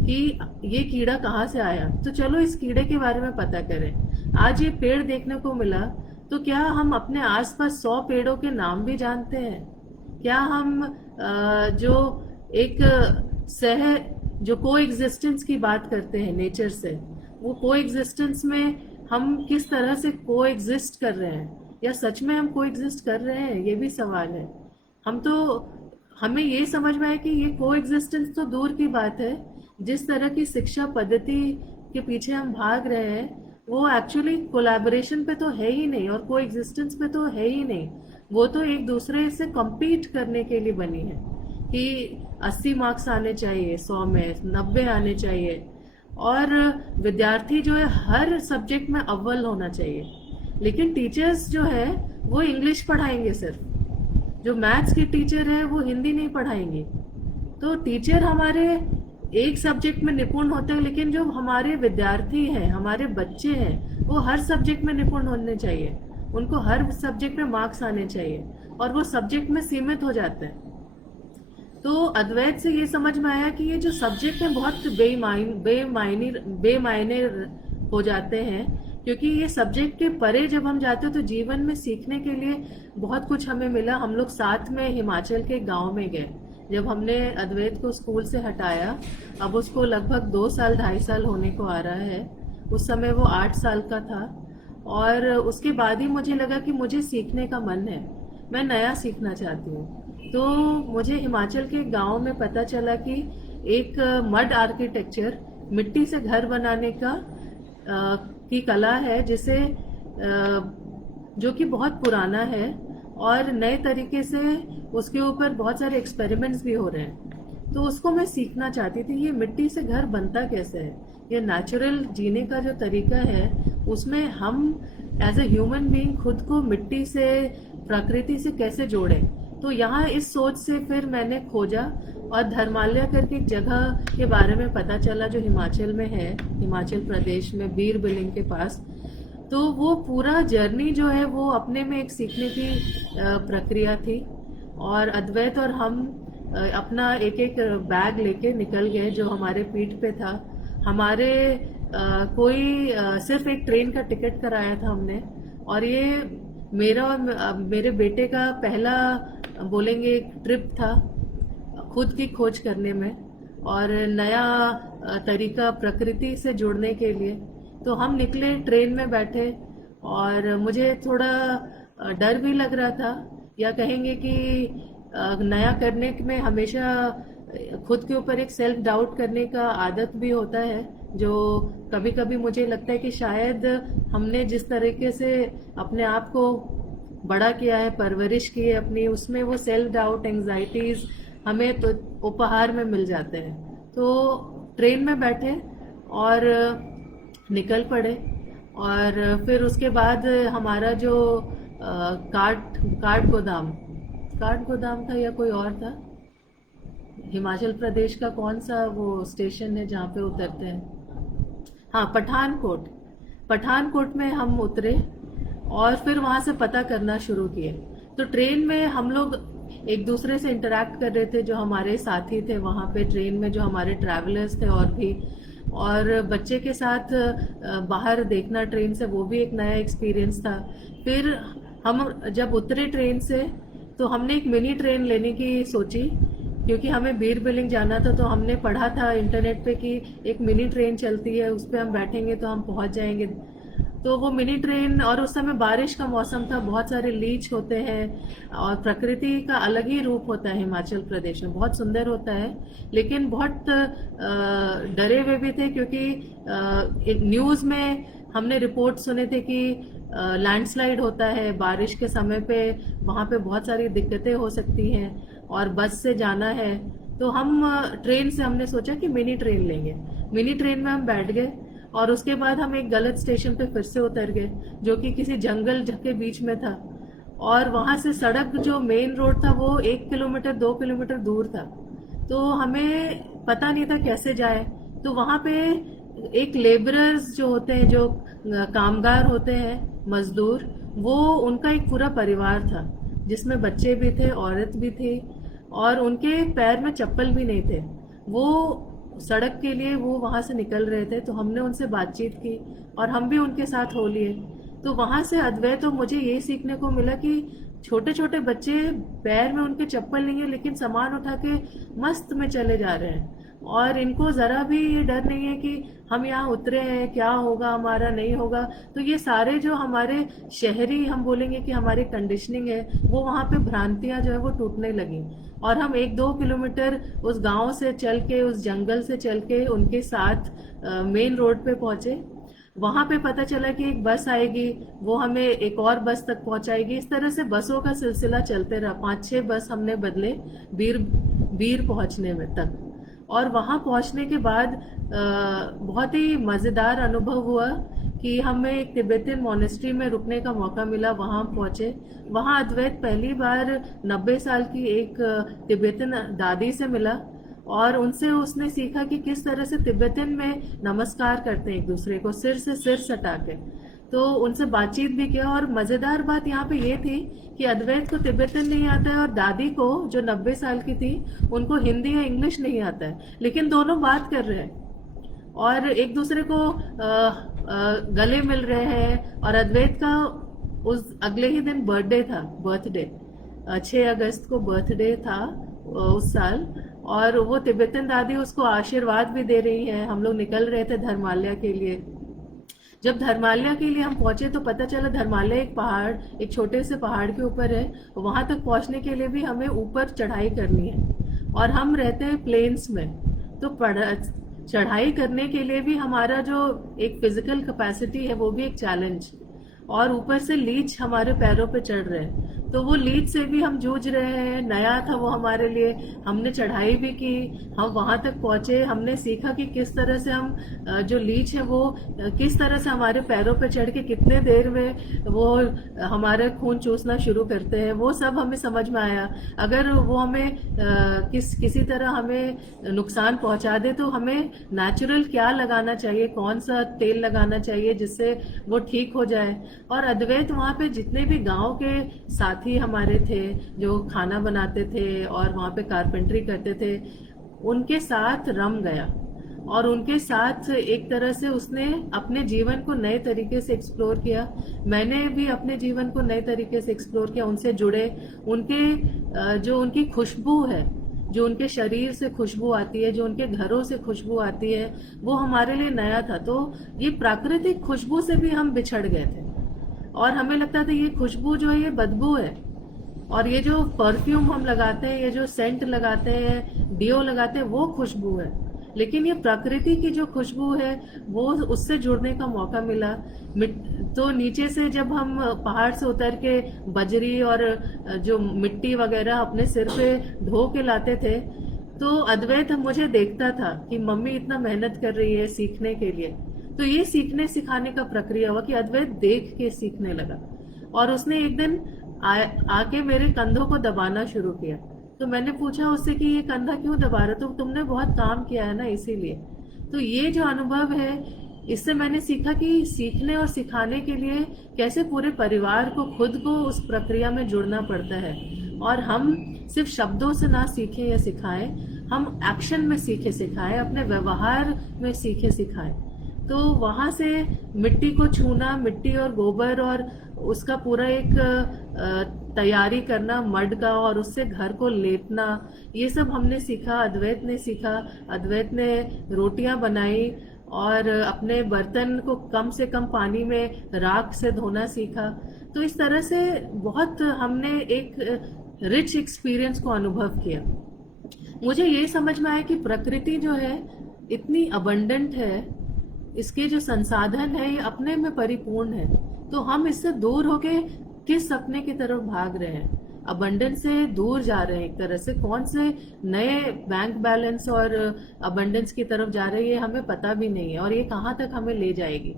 कि ये कीड़ा कहाँ से आया, तो चलो इस कीड़े के बारे में पता करें। आज ये पेड़ देखने को मिला, तो क्या हम अपने आसपास 100 पेड़ों के नाम भी जानते हैं? क्या हम जो एक जो को एग्जिस्टेंस की बात करते हैं नेचर से, वो को एग्जिस्टेंस में हम किस तरह से को एग्जिस्ट कर रहे हैं, या सच में हम को एग्जिस्ट कर रहे हैं, ये भी सवाल है। हमें ये समझ में आया कि ये को एग्जिस्टेंस तो दूर की बात है, जिस तरह की शिक्षा पद्धति के पीछे हम भाग रहे हैं वो एक्चुअली कोलैबोरेशन पे तो है ही नहीं, और को एग्जिस्टेंस पे तो है ही नहीं। वो तो एक दूसरे से कम्पीट करने के लिए बनी है कि 80 मार्क्स आने चाहिए, 100 में 90 आने चाहिए, और विद्यार्थी जो है हर सब्जेक्ट में अव्वल होना चाहिए। लेकिन टीचर्स जो है वो इंग्लिश पढ़ाएंगे सिर्फ, जो मैथ्स की टीचर है वो हिंदी नहीं पढ़ाएंगी। तो टीचर हमारे एक सब्जेक्ट में निपुण होते हैं, लेकिन जो हमारे विद्यार्थी हैं, हमारे बच्चे हैं, वो हर सब्जेक्ट में निपुण होने चाहिए, उनको हर सब्जेक्ट में मार्क्स आने चाहिए, और वो सब्जेक्ट में सीमित हो जाते हैं। तो अद्वैत से ये समझ में आया कि ये जो सब्जेक्ट है बहुत बेमायने हो जाते हैं, क्योंकि ये सब्जेक्ट के परे जब हम जाते हैं तो जीवन में सीखने के लिए बहुत कुछ हमें मिला। हम लोग साथ में हिमाचल के गांव में गए, जब हमने अद्वैत को स्कूल से हटाया, अब उसको लगभग 2 साल 2.5 साल होने को आ रहा है, उस समय वो 8 साल का था, और उसके बाद ही मुझे लगा कि मुझे सीखने का मन है, मैं नया सीखना चाहती हूँ। तो मुझे हिमाचल के गांव में पता चला कि एक मड आर्किटेक्चर, मिट्टी से घर बनाने का की कला है, जिसे जो कि बहुत पुराना है और नए तरीके से उसके ऊपर बहुत सारे एक्सपेरिमेंट्स भी हो रहे हैं। तो उसको मैं सीखना चाहती थी, ये मिट्टी से घर बनता कैसे है, ये नेचुरल जीने का जो तरीका है उसमें हम एज ए ह्यूमन बीइंग खुद को मिट्टी से, प्रकृति से कैसे जोड़ें। तो यहाँ इस सोच से फिर मैंने खोजा और धर्मालय करके एक जगह के बारे में पता चला जो हिमाचल में है, हिमाचल प्रदेश में बीर बिलिंग के पास। तो वो पूरा जर्नी जो है वो अपने में एक सीखने की प्रक्रिया थी। और अद्वैत और हम अपना एक एक बैग लेके निकल गए जो हमारे पीठ पे था। हमारे सिर्फ एक ट्रेन का टिकट कराया था हमने, और ये मेरा और मेरे बेटे का पहला बोलेंगे ट्रिप था खुद की खोज करने में और नया तरीका प्रकृति से जुड़ने के लिए। तो हम निकले, ट्रेन में बैठे, और मुझे थोड़ा डर भी लग रहा था, या कहेंगे कि नया करने में हमेशा खुद के ऊपर एक सेल्फ डाउट करने का आदत भी होता है, जो कभी कभी मुझे लगता है कि शायद हमने जिस तरीके से अपने आप को बड़ा किया है, परवरिश की है अपनी, उसमें वो सेल्फ डाउट, एंजाइटीज हमें तो उपहार में मिल जाते हैं। तो ट्रेन में बैठे और निकल पड़े, और फिर उसके बाद हमारा जो काठ गोदाम था या कोई और था, हिमाचल प्रदेश का कौन सा वो स्टेशन है जहाँ पे उतरते हैं, हाँ पठानकोट। पठानकोट में हम उतरे और फिर वहाँ से पता करना शुरू किए। तो ट्रेन में हम लोग एक दूसरे से इंटरेक्ट कर रहे थे, जो हमारे साथी थे वहाँ पे ट्रेन में, जो हमारे ट्रैवलर्स थे और भी, और बच्चे के साथ बाहर देखना ट्रेन से, वो भी एक नया एक्सपीरियंस था। फिर हम जब उतरे ट्रेन से तो हमने एक मिनी ट्रेन लेने की सोची, क्योंकि हमें बीर बिलिंग जाना था। तो हमने पढ़ा था इंटरनेट पे कि एक मिनी ट्रेन चलती है, उस पर हम बैठेंगे तो हम पहुंच जाएंगे। तो वो मिनी ट्रेन, और उस समय बारिश का मौसम था, बहुत सारे लीच होते हैं और प्रकृति का अलग ही रूप होता है हिमाचल प्रदेश में, बहुत सुंदर होता है। लेकिन बहुत डरे हुए भी थे, क्योंकि एक न्यूज़ में हमने रिपोर्ट सुने थे कि लैंडस्लाइड होता है बारिश के समय पे, वहाँ पे बहुत सारी दिक्कतें हो सकती हैं, और बस से जाना है। तो हम ट्रेन से हमने सोचा कि मिनी ट्रेन लेंगे। मिनी ट्रेन में हम बैठ गए, और उसके बाद हम एक गलत स्टेशन पे फिर से उतर गए, जो कि किसी जंगल के बीच में था, और वहां से सड़क, जो मेन रोड था, वो 1 किलोमीटर 2 किलोमीटर दूर था। तो हमें पता नहीं था कैसे जाए। तो वहां पे एक लेबरर्स जो होते हैं, जो कामगार होते हैं, मजदूर, वो उनका एक पूरा परिवार था, जिसमें बच्चे भी थे, औरत भी थी, और उनके पैर में चप्पल भी नहीं थे। वो सड़क के लिए वो वहाँ से निकल रहे थे। तो हमने उनसे बातचीत की और हम भी उनके साथ हो लिए। तो वहाँ से अद्वैत तो मुझे ये सीखने को मिला कि छोटे छोटे बच्चे, पैर में उनके चप्पल नहीं है, लेकिन सामान उठा के मस्त में चले जा रहे हैं, और इनको ज़रा भी ये डर नहीं है कि हम यहाँ उतरे हैं, क्या होगा हमारा, नहीं होगा। तो ये सारे जो हमारे शहरी, हम बोलेंगे कि हमारी कंडीशनिंग है, वो वहाँ पे भ्रांतियाँ जो है वो टूटने लगी। और हम 1-2 किलोमीटर उस गांव से चल के, उस जंगल से चल के उनके साथ मेन रोड पे पहुंचे। वहां पे पता चला कि एक बस आएगी, वो हमें एक और बस तक पहुंचाएगी। इस तरह से बसों का सिलसिला चलते रहा। 5-6 बस हमने बदले बीर बीर पहुंचने में तक। और वहां पहुंचने के बाद बहुत ही मज़ेदार अनुभव हुआ कि हमें एक तिब्बतियन मोनेस्ट्री में रुकने का मौका मिला। वहां पहुंचे, वहां अद्वैत पहली बार 90 साल की एक तिब्बतियन दादी से मिला, और उनसे उसने सीखा कि किस तरह से तिब्बतियन में नमस्कार करते हैं एक दूसरे को, सिर से सिर सटा के। तो उनसे बातचीत भी किया। और मज़ेदार बात यहाँ पे ये थी कि अद्वैत को तिब्बतन नहीं आता है, और दादी को, जो 90 साल की थी, उनको हिंदी या इंग्लिश नहीं आता है, लेकिन दोनों बात कर रहे हैं और एक दूसरे को गले मिल रहे हैं। और अद्वैत का उस अगले ही दिन बर्थडे 6 अगस्त को बर्थडे था उस साल, और वो तिब्बतन दादी उसको आशीर्वाद भी दे रही है। हम लोग निकल रहे थे धर्मालय के लिए। जब धर्मालय के लिए हम पहुंचे तो पता चला धर्मालय एक पहाड़, एक छोटे से पहाड़ के ऊपर है। वहां तक पहुंचने के लिए भी हमें ऊपर चढ़ाई करनी है और हम रहते हैं प्लेन्स में। तो चढ़ाई करने के लिए भी हमारा जो एक फिजिकल कैपेसिटी है वो भी एक चैलेंज, और ऊपर से लीच हमारे पैरों पे चढ़ रहे हैं। तो वो लीच से भी हम जूझ रहे हैं, नया था वो हमारे लिए। हमने चढ़ाई भी की, हम वहां तक पहुंचे, हमने सीखा कि किस तरह से हम जो लीच है वो किस तरह से हमारे पैरों पे चढ़ के कितने देर में वो हमारे खून चूसना शुरू करते हैं, वो सब हमें समझ में आया। अगर वो हमें किसी तरह हमें नुकसान पहुंचा दे तो हमें नेचुरल क्या लगाना चाहिए, कौन सा तेल लगाना चाहिए जिससे वो ठीक हो जाए। और अद्वैत वहाँ पे जितने भी गांव के साथी हमारे थे जो खाना बनाते थे और वहाँ पे कारपेंटरी करते थे, उनके साथ रम गया और उनके साथ एक तरह से उसने अपने जीवन को नए तरीके से एक्सप्लोर किया। मैंने भी अपने जीवन को नए तरीके से एक्सप्लोर किया, उनसे जुड़े। उनके जो उनकी खुशबू है, जो उनके शरीर से खुशबू आती है, जो उनके घरों से खुशबू आती है, वो हमारे लिए नया था। तो ये प्राकृतिक खुशबू से भी हम बिछड़ गए थे और हमें लगता था ये खुशबू जो है ये बदबू है, और ये जो परफ्यूम हम लगाते हैं, ये जो सेंट लगाते हैं, डियो लगाते हैं, वो खुशबू है। लेकिन ये प्रकृति की जो खुशबू है वो, उससे जुड़ने का मौका मिला। तो नीचे से जब हम पहाड़ से उतर के बजरी और जो मिट्टी वगैरह अपने सिर पे ढो के लाते थे, तो अद्वैत मुझे देखता था कि मम्मी इतना मेहनत कर रही है सीखने के लिए। तो ये सीखने सिखाने का प्रक्रिया हुआ कि अद्वैत देख के सीखने लगा, और उसने एक दिन आके मेरे कंधों को दबाना शुरू किया। तो मैंने पूछा उससे कि ये कंधा क्यों दबा रहा, तो तुमने बहुत काम किया है ना इसीलिए। तो ये जो अनुभव है, इससे मैंने सीखा कि सीखने और सिखाने के लिए कैसे पूरे परिवार को, खुद को उस प्रक्रिया में जुड़ना पड़ता है। और हम सिर्फ शब्दों से ना सीखें या सिखाएं, हम एक्शन में सीखे सिखाएं, अपने व्यवहार में सीखे सिखाएं। तो वहां से मिट्टी को छूना, मिट्टी और गोबर और उसका पूरा एक तैयारी करना मड का, और उससे घर को लेपना, ये सब हमने सीखा, अद्वैत ने सीखा। अद्वैत ने रोटियां बनाई और अपने बर्तन को कम से कम पानी में राख से धोना सीखा। तो इस तरह से बहुत हमने एक रिच एक्सपीरियंस को अनुभव किया। मुझे ये समझ में आया कि प्रकृति जो है इतनी अबंडेंट है, इसके जो संसाधन है ये अपने में परिपूर्ण है। तो हम इससे दूर होके किस सपने की तरफ भाग रहे हैं, अबंडेंस से दूर जा रहे हैं एक तरह से। कौन से नए बैंक बैलेंस और अबंडेंस की तरफ जा रहे हैं ये हमें पता भी नहीं है, और ये कहाँ तक हमें ले जाएगी।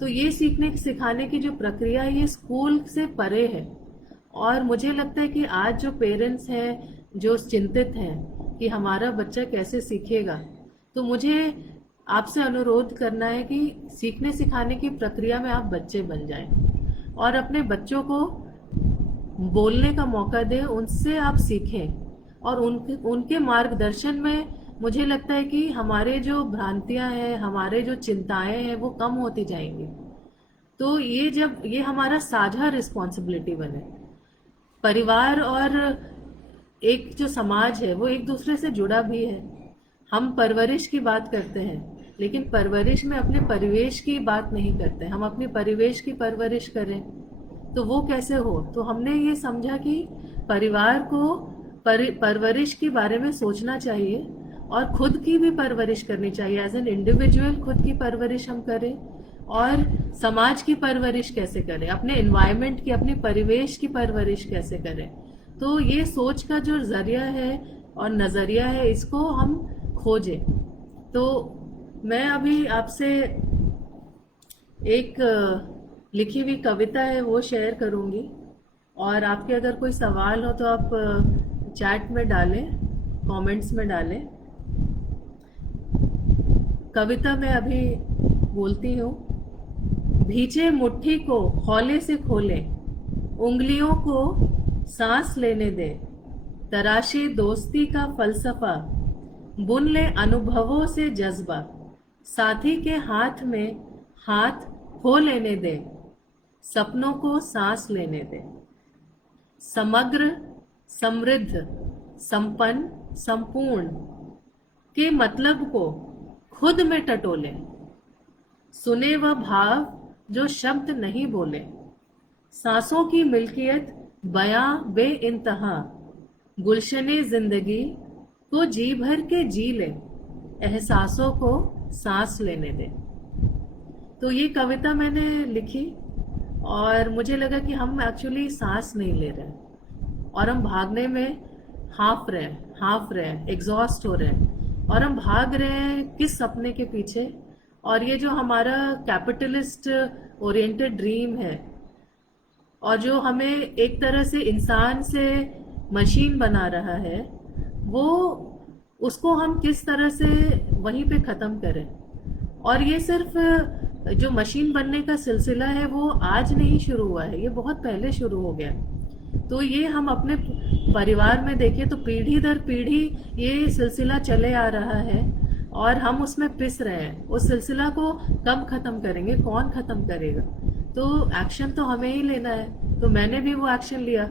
तो ये सीखने सिखाने की जो प्रक्रिया है ये स्कूल से परे है। और मुझे लगता है कि आज जो पेरेंट्स हैं जो चिंतित हैं कि हमारा बच्चा कैसे सीखेगा, तो मुझे आपसे अनुरोध करना है कि सीखने सिखाने की प्रक्रिया में आप बच्चे बन जाएं और अपने बच्चों को बोलने का मौका दें, उनसे आप सीखें। और उनके मार्गदर्शन में मुझे लगता है कि हमारे जो भ्रांतियां हैं, हमारे जो चिंताएं हैं वो कम होती जाएंगी। तो ये जब ये हमारा साझा रिस्पॉन्सिबिलिटी बने, परिवार और एक जो समाज है वो एक दूसरे से जुड़ा भी है। हम परवरिश की बात करते हैं, लेकिन परवरिश में अपने परिवेश की बात नहीं करते। हम अपने परिवेश की परवरिश करें तो वो कैसे हो। तो हमने ये समझा कि परिवार को परवरिश के बारे में सोचना चाहिए और खुद की भी परवरिश करनी चाहिए। एज एन इंडिविजुअल खुद की परवरिश हम करें और समाज की परवरिश कैसे करें, अपने एनवायरनमेंट की, अपने परिवेश की परवरिश कैसे करें। तो ये सोच का जो जरिया है और नजरिया है, इसको हम खोजें। तो मैं अभी आपसे एक लिखी हुई कविता है वो शेयर करूंगी, और आपके अगर कोई सवाल हो तो आप चैट में डालें, कमेंट्स में डालें। कविता मैं अभी बोलती हूँ। भीजे मुट्ठी को हौले से खोले, उंगलियों को सांस लेने दे, तराशे दोस्ती का फलसफा, बुन ले अनुभवों से जज्बा, साथी के हाथ में हाथ हो लेने दे, सपनों को सांस लेने दे। समग्र, समृद्ध, संपन्न, संपूर्ण के मतलब को खुद में टटोले, सुने वह भाव जो शब्द नहीं बोले, सांसों की मिल्कियत बयां बे इंतहा, गुलशने जिंदगी को जी भर के जी ले, एहसासों को सांस लेने दे। तो ये कविता मैंने लिखी और मुझे लगा कि हम एक्चुअली सांस नहीं ले रहे हैं और हम भागने में हाफ रहे हैं, एग्जॉस्ट हो रहे हैं और हम भाग रहे हैं किस सपने के पीछे। और ये जो हमारा कैपिटलिस्ट ओरिएंटेड ड्रीम है और जो हमें एक तरह से इंसान से मशीन बना रहा है, वो उसको हम किस तरह से वहीं पे ख़त्म करें। और ये सिर्फ जो मशीन बनने का सिलसिला है वो आज नहीं शुरू हुआ है, ये बहुत पहले शुरू हो गया। तो ये हम अपने परिवार में देखें तो पीढ़ी दर पीढ़ी ये सिलसिला चले आ रहा है और हम उसमें पिस रहे हैं। उस सिलसिला को कब ख़त्म करेंगे, कौन ख़त्म करेगा? तो एक्शन तो हमें ही लेना है। तो मैंने भी वो एक्शन लिया,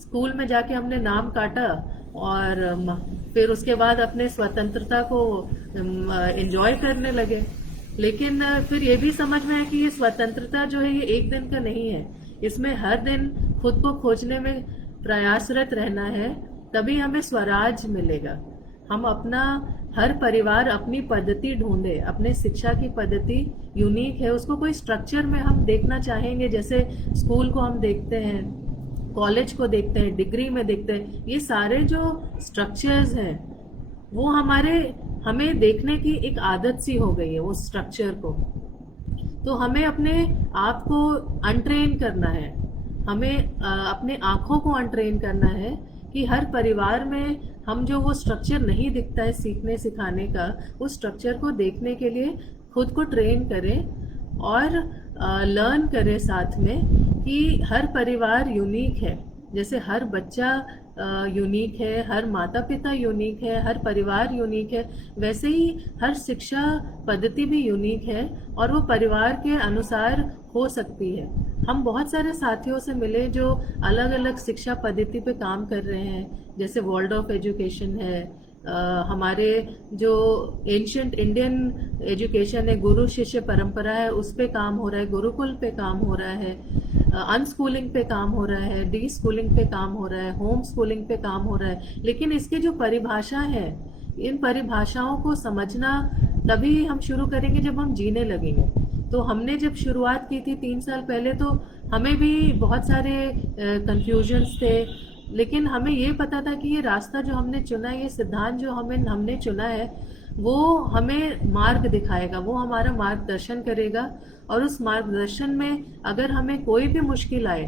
स्कूल में जाके हमने नाम काटा और फिर उसके बाद अपने स्वतंत्रता को एंजॉय करने लगे। लेकिन फिर ये भी समझ में आया कि ये स्वतंत्रता जो है ये एक दिन का नहीं है, इसमें हर दिन खुद को खोजने में प्रयासरत रहना है, तभी हमें स्वराज मिलेगा। हम अपना हर परिवार अपनी पद्धति ढूंढे, अपने शिक्षा की पद्धति यूनिक है, उसको कोई स्ट्रक्चर में हम देखना चाहेंगे। जैसे स्कूल को हम देखते हैं, कॉलेज को देखते हैं, डिग्री में देखते हैं, ये सारे जो स्ट्रक्चर्स हैं वो हमें देखने की एक आदत सी हो गई है वो स्ट्रक्चर को। तो हमें अपने आप को अनट्रेन करना है, हमें अपने आँखों को अनट्रेन करना है कि हर परिवार में हम जो वो स्ट्रक्चर नहीं दिखता है सीखने सिखाने का, उस स्ट्रक्चर को देखने के लिए खुद को ट्रेन करें और लर्न करें साथ में कि हर परिवार यूनिक है। जैसे हर बच्चा यूनिक है, हर माता पिता यूनिक है, हर परिवार यूनिक है, वैसे ही हर शिक्षा पद्धति भी यूनिक है और वो परिवार के अनुसार हो सकती है। हम बहुत सारे साथियों से मिले जो अलग अलग शिक्षा पद्धति पे काम कर रहे हैं, जैसे वर्ल्ड ऑफ एजुकेशन है, हमारे जो एंशियंट इंडियन एजुकेशन है, गुरु शिष्य परंपरा है, उस पे काम हो रहा है, गुरुकुल पे काम हो रहा है, अनस्कूलिंग पे काम हो रहा है, डी स्कूलिंग पे काम हो रहा है, होम स्कूलिंग पे काम हो रहा है। लेकिन इसके जो परिभाषा है, इन परिभाषाओं को समझना तभी हम शुरू करेंगे जब हम जीने लगेंगे। तो हमने जब शुरुआत की थी 3 साल पहले, तो हमें भी बहुत सारे कंफ्यूजन्स थे, लेकिन हमें ये पता था कि ये रास्ता जो हमने चुना है, ये सिद्धांत जो हमने चुना है, वो हमें मार्ग दिखाएगा, वो हमारा मार्गदर्शन करेगा। और उस मार्गदर्शन में अगर हमें कोई भी मुश्किल आए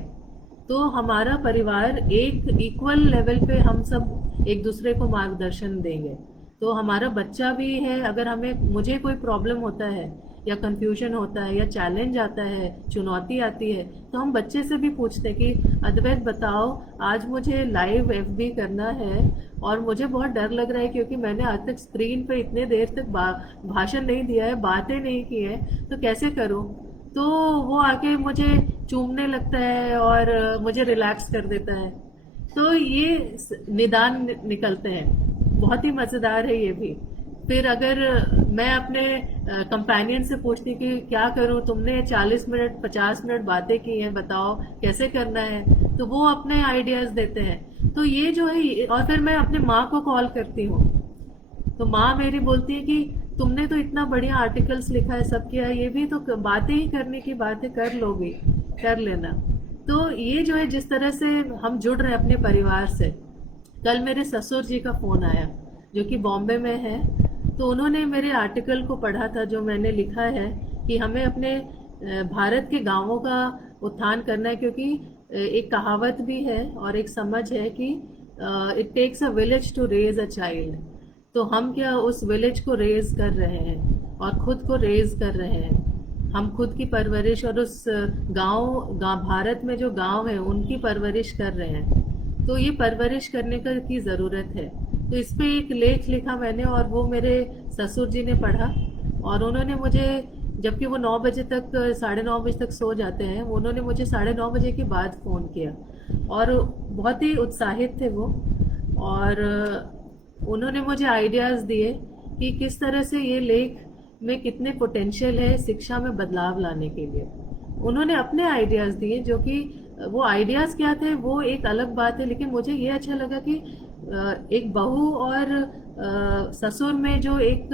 तो हमारा परिवार एक इक्वल लेवल पे हम सब एक दूसरे को मार्गदर्शन देंगे। तो हमारा बच्चा भी है, अगर मुझे कोई प्रॉब्लम होता है या कंफ्यूजन होता है या चैलेंज आता है, चुनौती आती है, तो हम बच्चे से भी पूछते हैं कि अद्वैत बताओ, आज मुझे लाइव एफबी करना है और मुझे बहुत डर लग रहा है क्योंकि मैंने आज तक स्क्रीन पे इतने देर तक भाषण नहीं दिया है, बातें नहीं की है, तो कैसे करूं? तो वो आके मुझे चूमने लगता है और मुझे रिलैक्स कर देता है। तो ये निदान निकलते हैं, बहुत ही मज़ेदार है ये भी। फिर अगर मैं अपने कंपेनियन से पूछती कि क्या करूं, तुमने 40 मिनट 50 मिनट बातें की हैं, बताओ कैसे करना है, तो वो अपने आइडियाज देते हैं। तो ये जो है, और फिर मैं अपने माँ को कॉल करती हूँ, तो माँ मेरी बोलती है कि तुमने तो इतना बढ़िया आर्टिकल्स लिखा है, सब किया है, ये भी तो बातें ही करने की बातें कर लोगी, कर लेना। तो ये जो है, जिस तरह से हम जुड़ रहे हैं अपने परिवार से। कल मेरे ससुर जी का फोन आया जो कि बॉम्बे में है, तो उन्होंने मेरे आर्टिकल को पढ़ा था जो मैंने लिखा है कि हमें अपने भारत के गांवों का उत्थान करना है, क्योंकि एक कहावत भी है और एक समझ है कि it takes a village to raise a child. तो हम क्या उस विलेज को रेज कर रहे हैं और खुद को रेज कर रहे हैं। हम खुद की परवरिश और उस भारत में जो गांव है उनकी परवरिश कर रहे हैं। तो ये परवरिश करने की ज़रूरत है। तो इस पे एक लेख लिखा मैंने और वो मेरे ससुर जी ने पढ़ा और उन्होंने मुझे, जबकि वो 9 बजे तक 9:30 बजे तक सो जाते हैं, उन्होंने मुझे 9:30 बजे के बाद फ़ोन किया और बहुत ही उत्साहित थे वो। और उन्होंने मुझे आइडियाज़ दिए कि किस तरह से ये लेख में कितने पोटेंशियल है शिक्षा में बदलाव लाने के लिए। उन्होंने अपने आइडियाज़ दिए, जो कि वो आइडियाज़ क्या थे वो एक अलग बात है, लेकिन मुझे ये अच्छा लगा कि एक बहू और ससुर में जो एक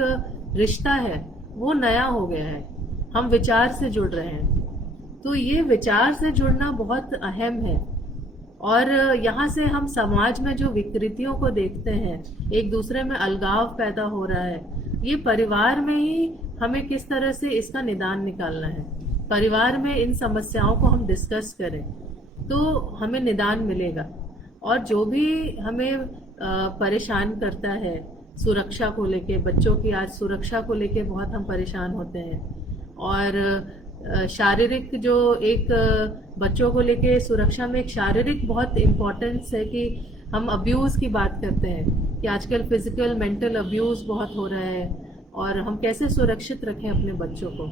रिश्ता है वो नया हो गया है, हम विचार से जुड़ रहे हैं। तो ये विचार से जुड़ना बहुत अहम है। और यहाँ से हम समाज में जो विकृतियों को देखते हैं, एक दूसरे में अलगाव पैदा हो रहा है, ये परिवार में ही हमें किस तरह से इसका निदान निकालना है। परिवार में इन समस्याओं को हम डिस्कस करें तो हमें निदान मिलेगा। और जो भी हमें परेशान करता है सुरक्षा को लेके, बच्चों की आज सुरक्षा को लेके बहुत हम परेशान होते हैं। और शारीरिक जो एक बच्चों को लेके सुरक्षा में एक शारीरिक बहुत इम्पोर्टेंस है कि हम अब्यूज़ की बात करते हैं कि आजकल फिजिकल मेंटल अब्यूज़ बहुत हो रहा है, और हम कैसे सुरक्षित रखें अपने बच्चों को।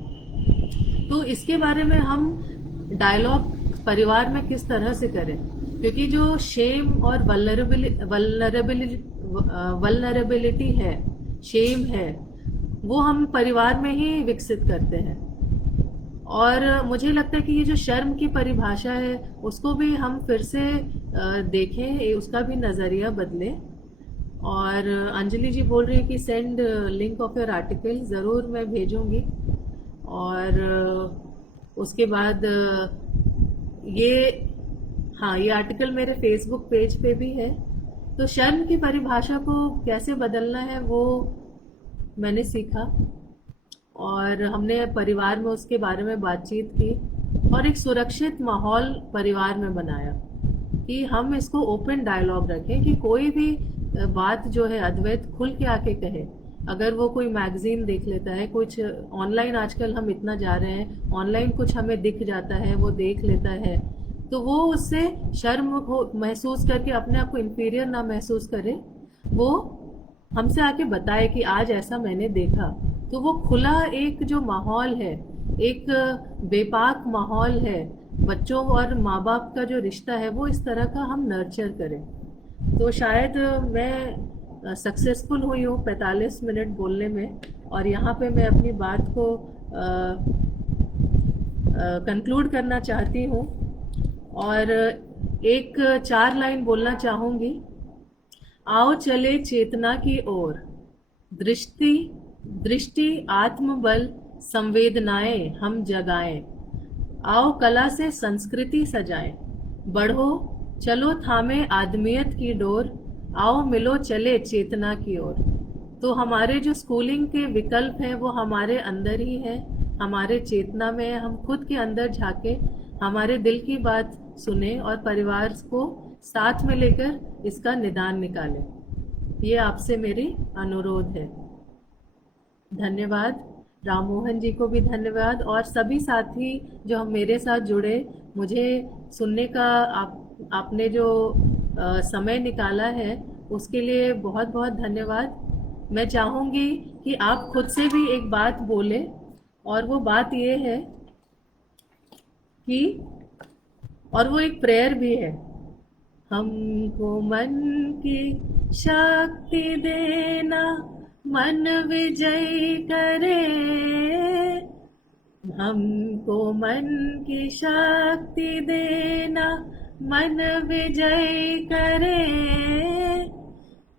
तो इसके बारे में हम डायलॉग परिवार में किस तरह से करें, क्योंकि जो शेम और वल्नरेबिलिटी है, शेम है, वो हम परिवार में ही विकसित करते हैं। और मुझे लगता है कि ये जो शर्म की परिभाषा है उसको भी हम फिर से देखें, उसका भी नज़रिया बदलें। और अंजलि जी बोल रही है कि send link of your article, ज़रूर मैं भेजूंगी। और उसके बाद ये, हाँ, ये आर्टिकल मेरे फेसबुक पेज पे भी है। तो शर्म की परिभाषा को कैसे बदलना है वो मैंने सीखा, और हमने परिवार में उसके बारे में बातचीत की, और एक सुरक्षित माहौल परिवार में बनाया कि हम इसको ओपन डायलॉग रखें, कि कोई भी बात जो है अद्वैत खुल के आके कहे। अगर वो कोई मैगजीन देख लेता है, कुछ ऑनलाइन आजकल हम इतना जा रहे हैं, ऑनलाइन कुछ हमें दिख जाता है, वो देख लेता है, तो वो उससे शर्म हो महसूस करके अपने आप को इन्फीरियर ना महसूस करे, वो हमसे आके बताए कि आज ऐसा मैंने देखा। तो वो खुला एक जो माहौल है, एक बेपाक माहौल है, बच्चों और माँ बाप का जो रिश्ता है वो इस तरह का हम नर्चर करें। तो शायद मैं सक्सेसफुल हुई हूँ 45 मिनट बोलने में, और यहाँ पे मैं अपनी बात को कंक्लूड करना चाहती हूँ। और एक 4 लाइन बोलना चाहूँगी। आओ चले चेतना की ओर, दृष्टि दृष्टि आत्मबल संवेदनाएं हम जगाएं। आओ कला से संस्कृति सजाएं, बढ़ो चलो थामे आदमियत की डोर, आओ मिलो चले चेतना की ओर। तो हमारे जो स्कूलिंग के विकल्प हैं वो हमारे अंदर ही है, हमारे चेतना में है। हम खुद के अंदर झांके, हमारे दिल की बात सुने और परिवार को साथ में लेकर इसका निदान निकालें। ये आपसे मेरी अनुरोध है। धन्यवाद। राम मोहन जी को भी धन्यवाद, और सभी साथी जो हम मेरे साथ जुड़े, मुझे सुनने का आपने जो समय निकाला है उसके लिए बहुत बहुत धन्यवाद। मैं चाहूँगी कि आप खुद से भी एक बात बोले, और वो बात ये है कि, और वो एक प्रेयर भी है, हमको मन की शक्ति देना, मन विजय करे। हमको मन की शक्ति देना, मन विजय करे।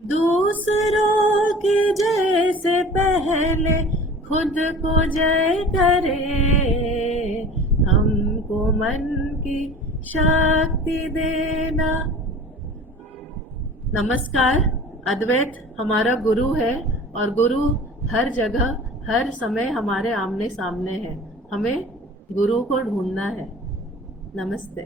दूसरों की जय से पहले खुद को जय करे। हमको मन की शक्ति देना। नमस्कार। अद्वैत हमारा गुरु है, और गुरु हर जगह हर समय हमारे आमने सामने है। हमें गुरु को ढूंढना है। नमस्ते।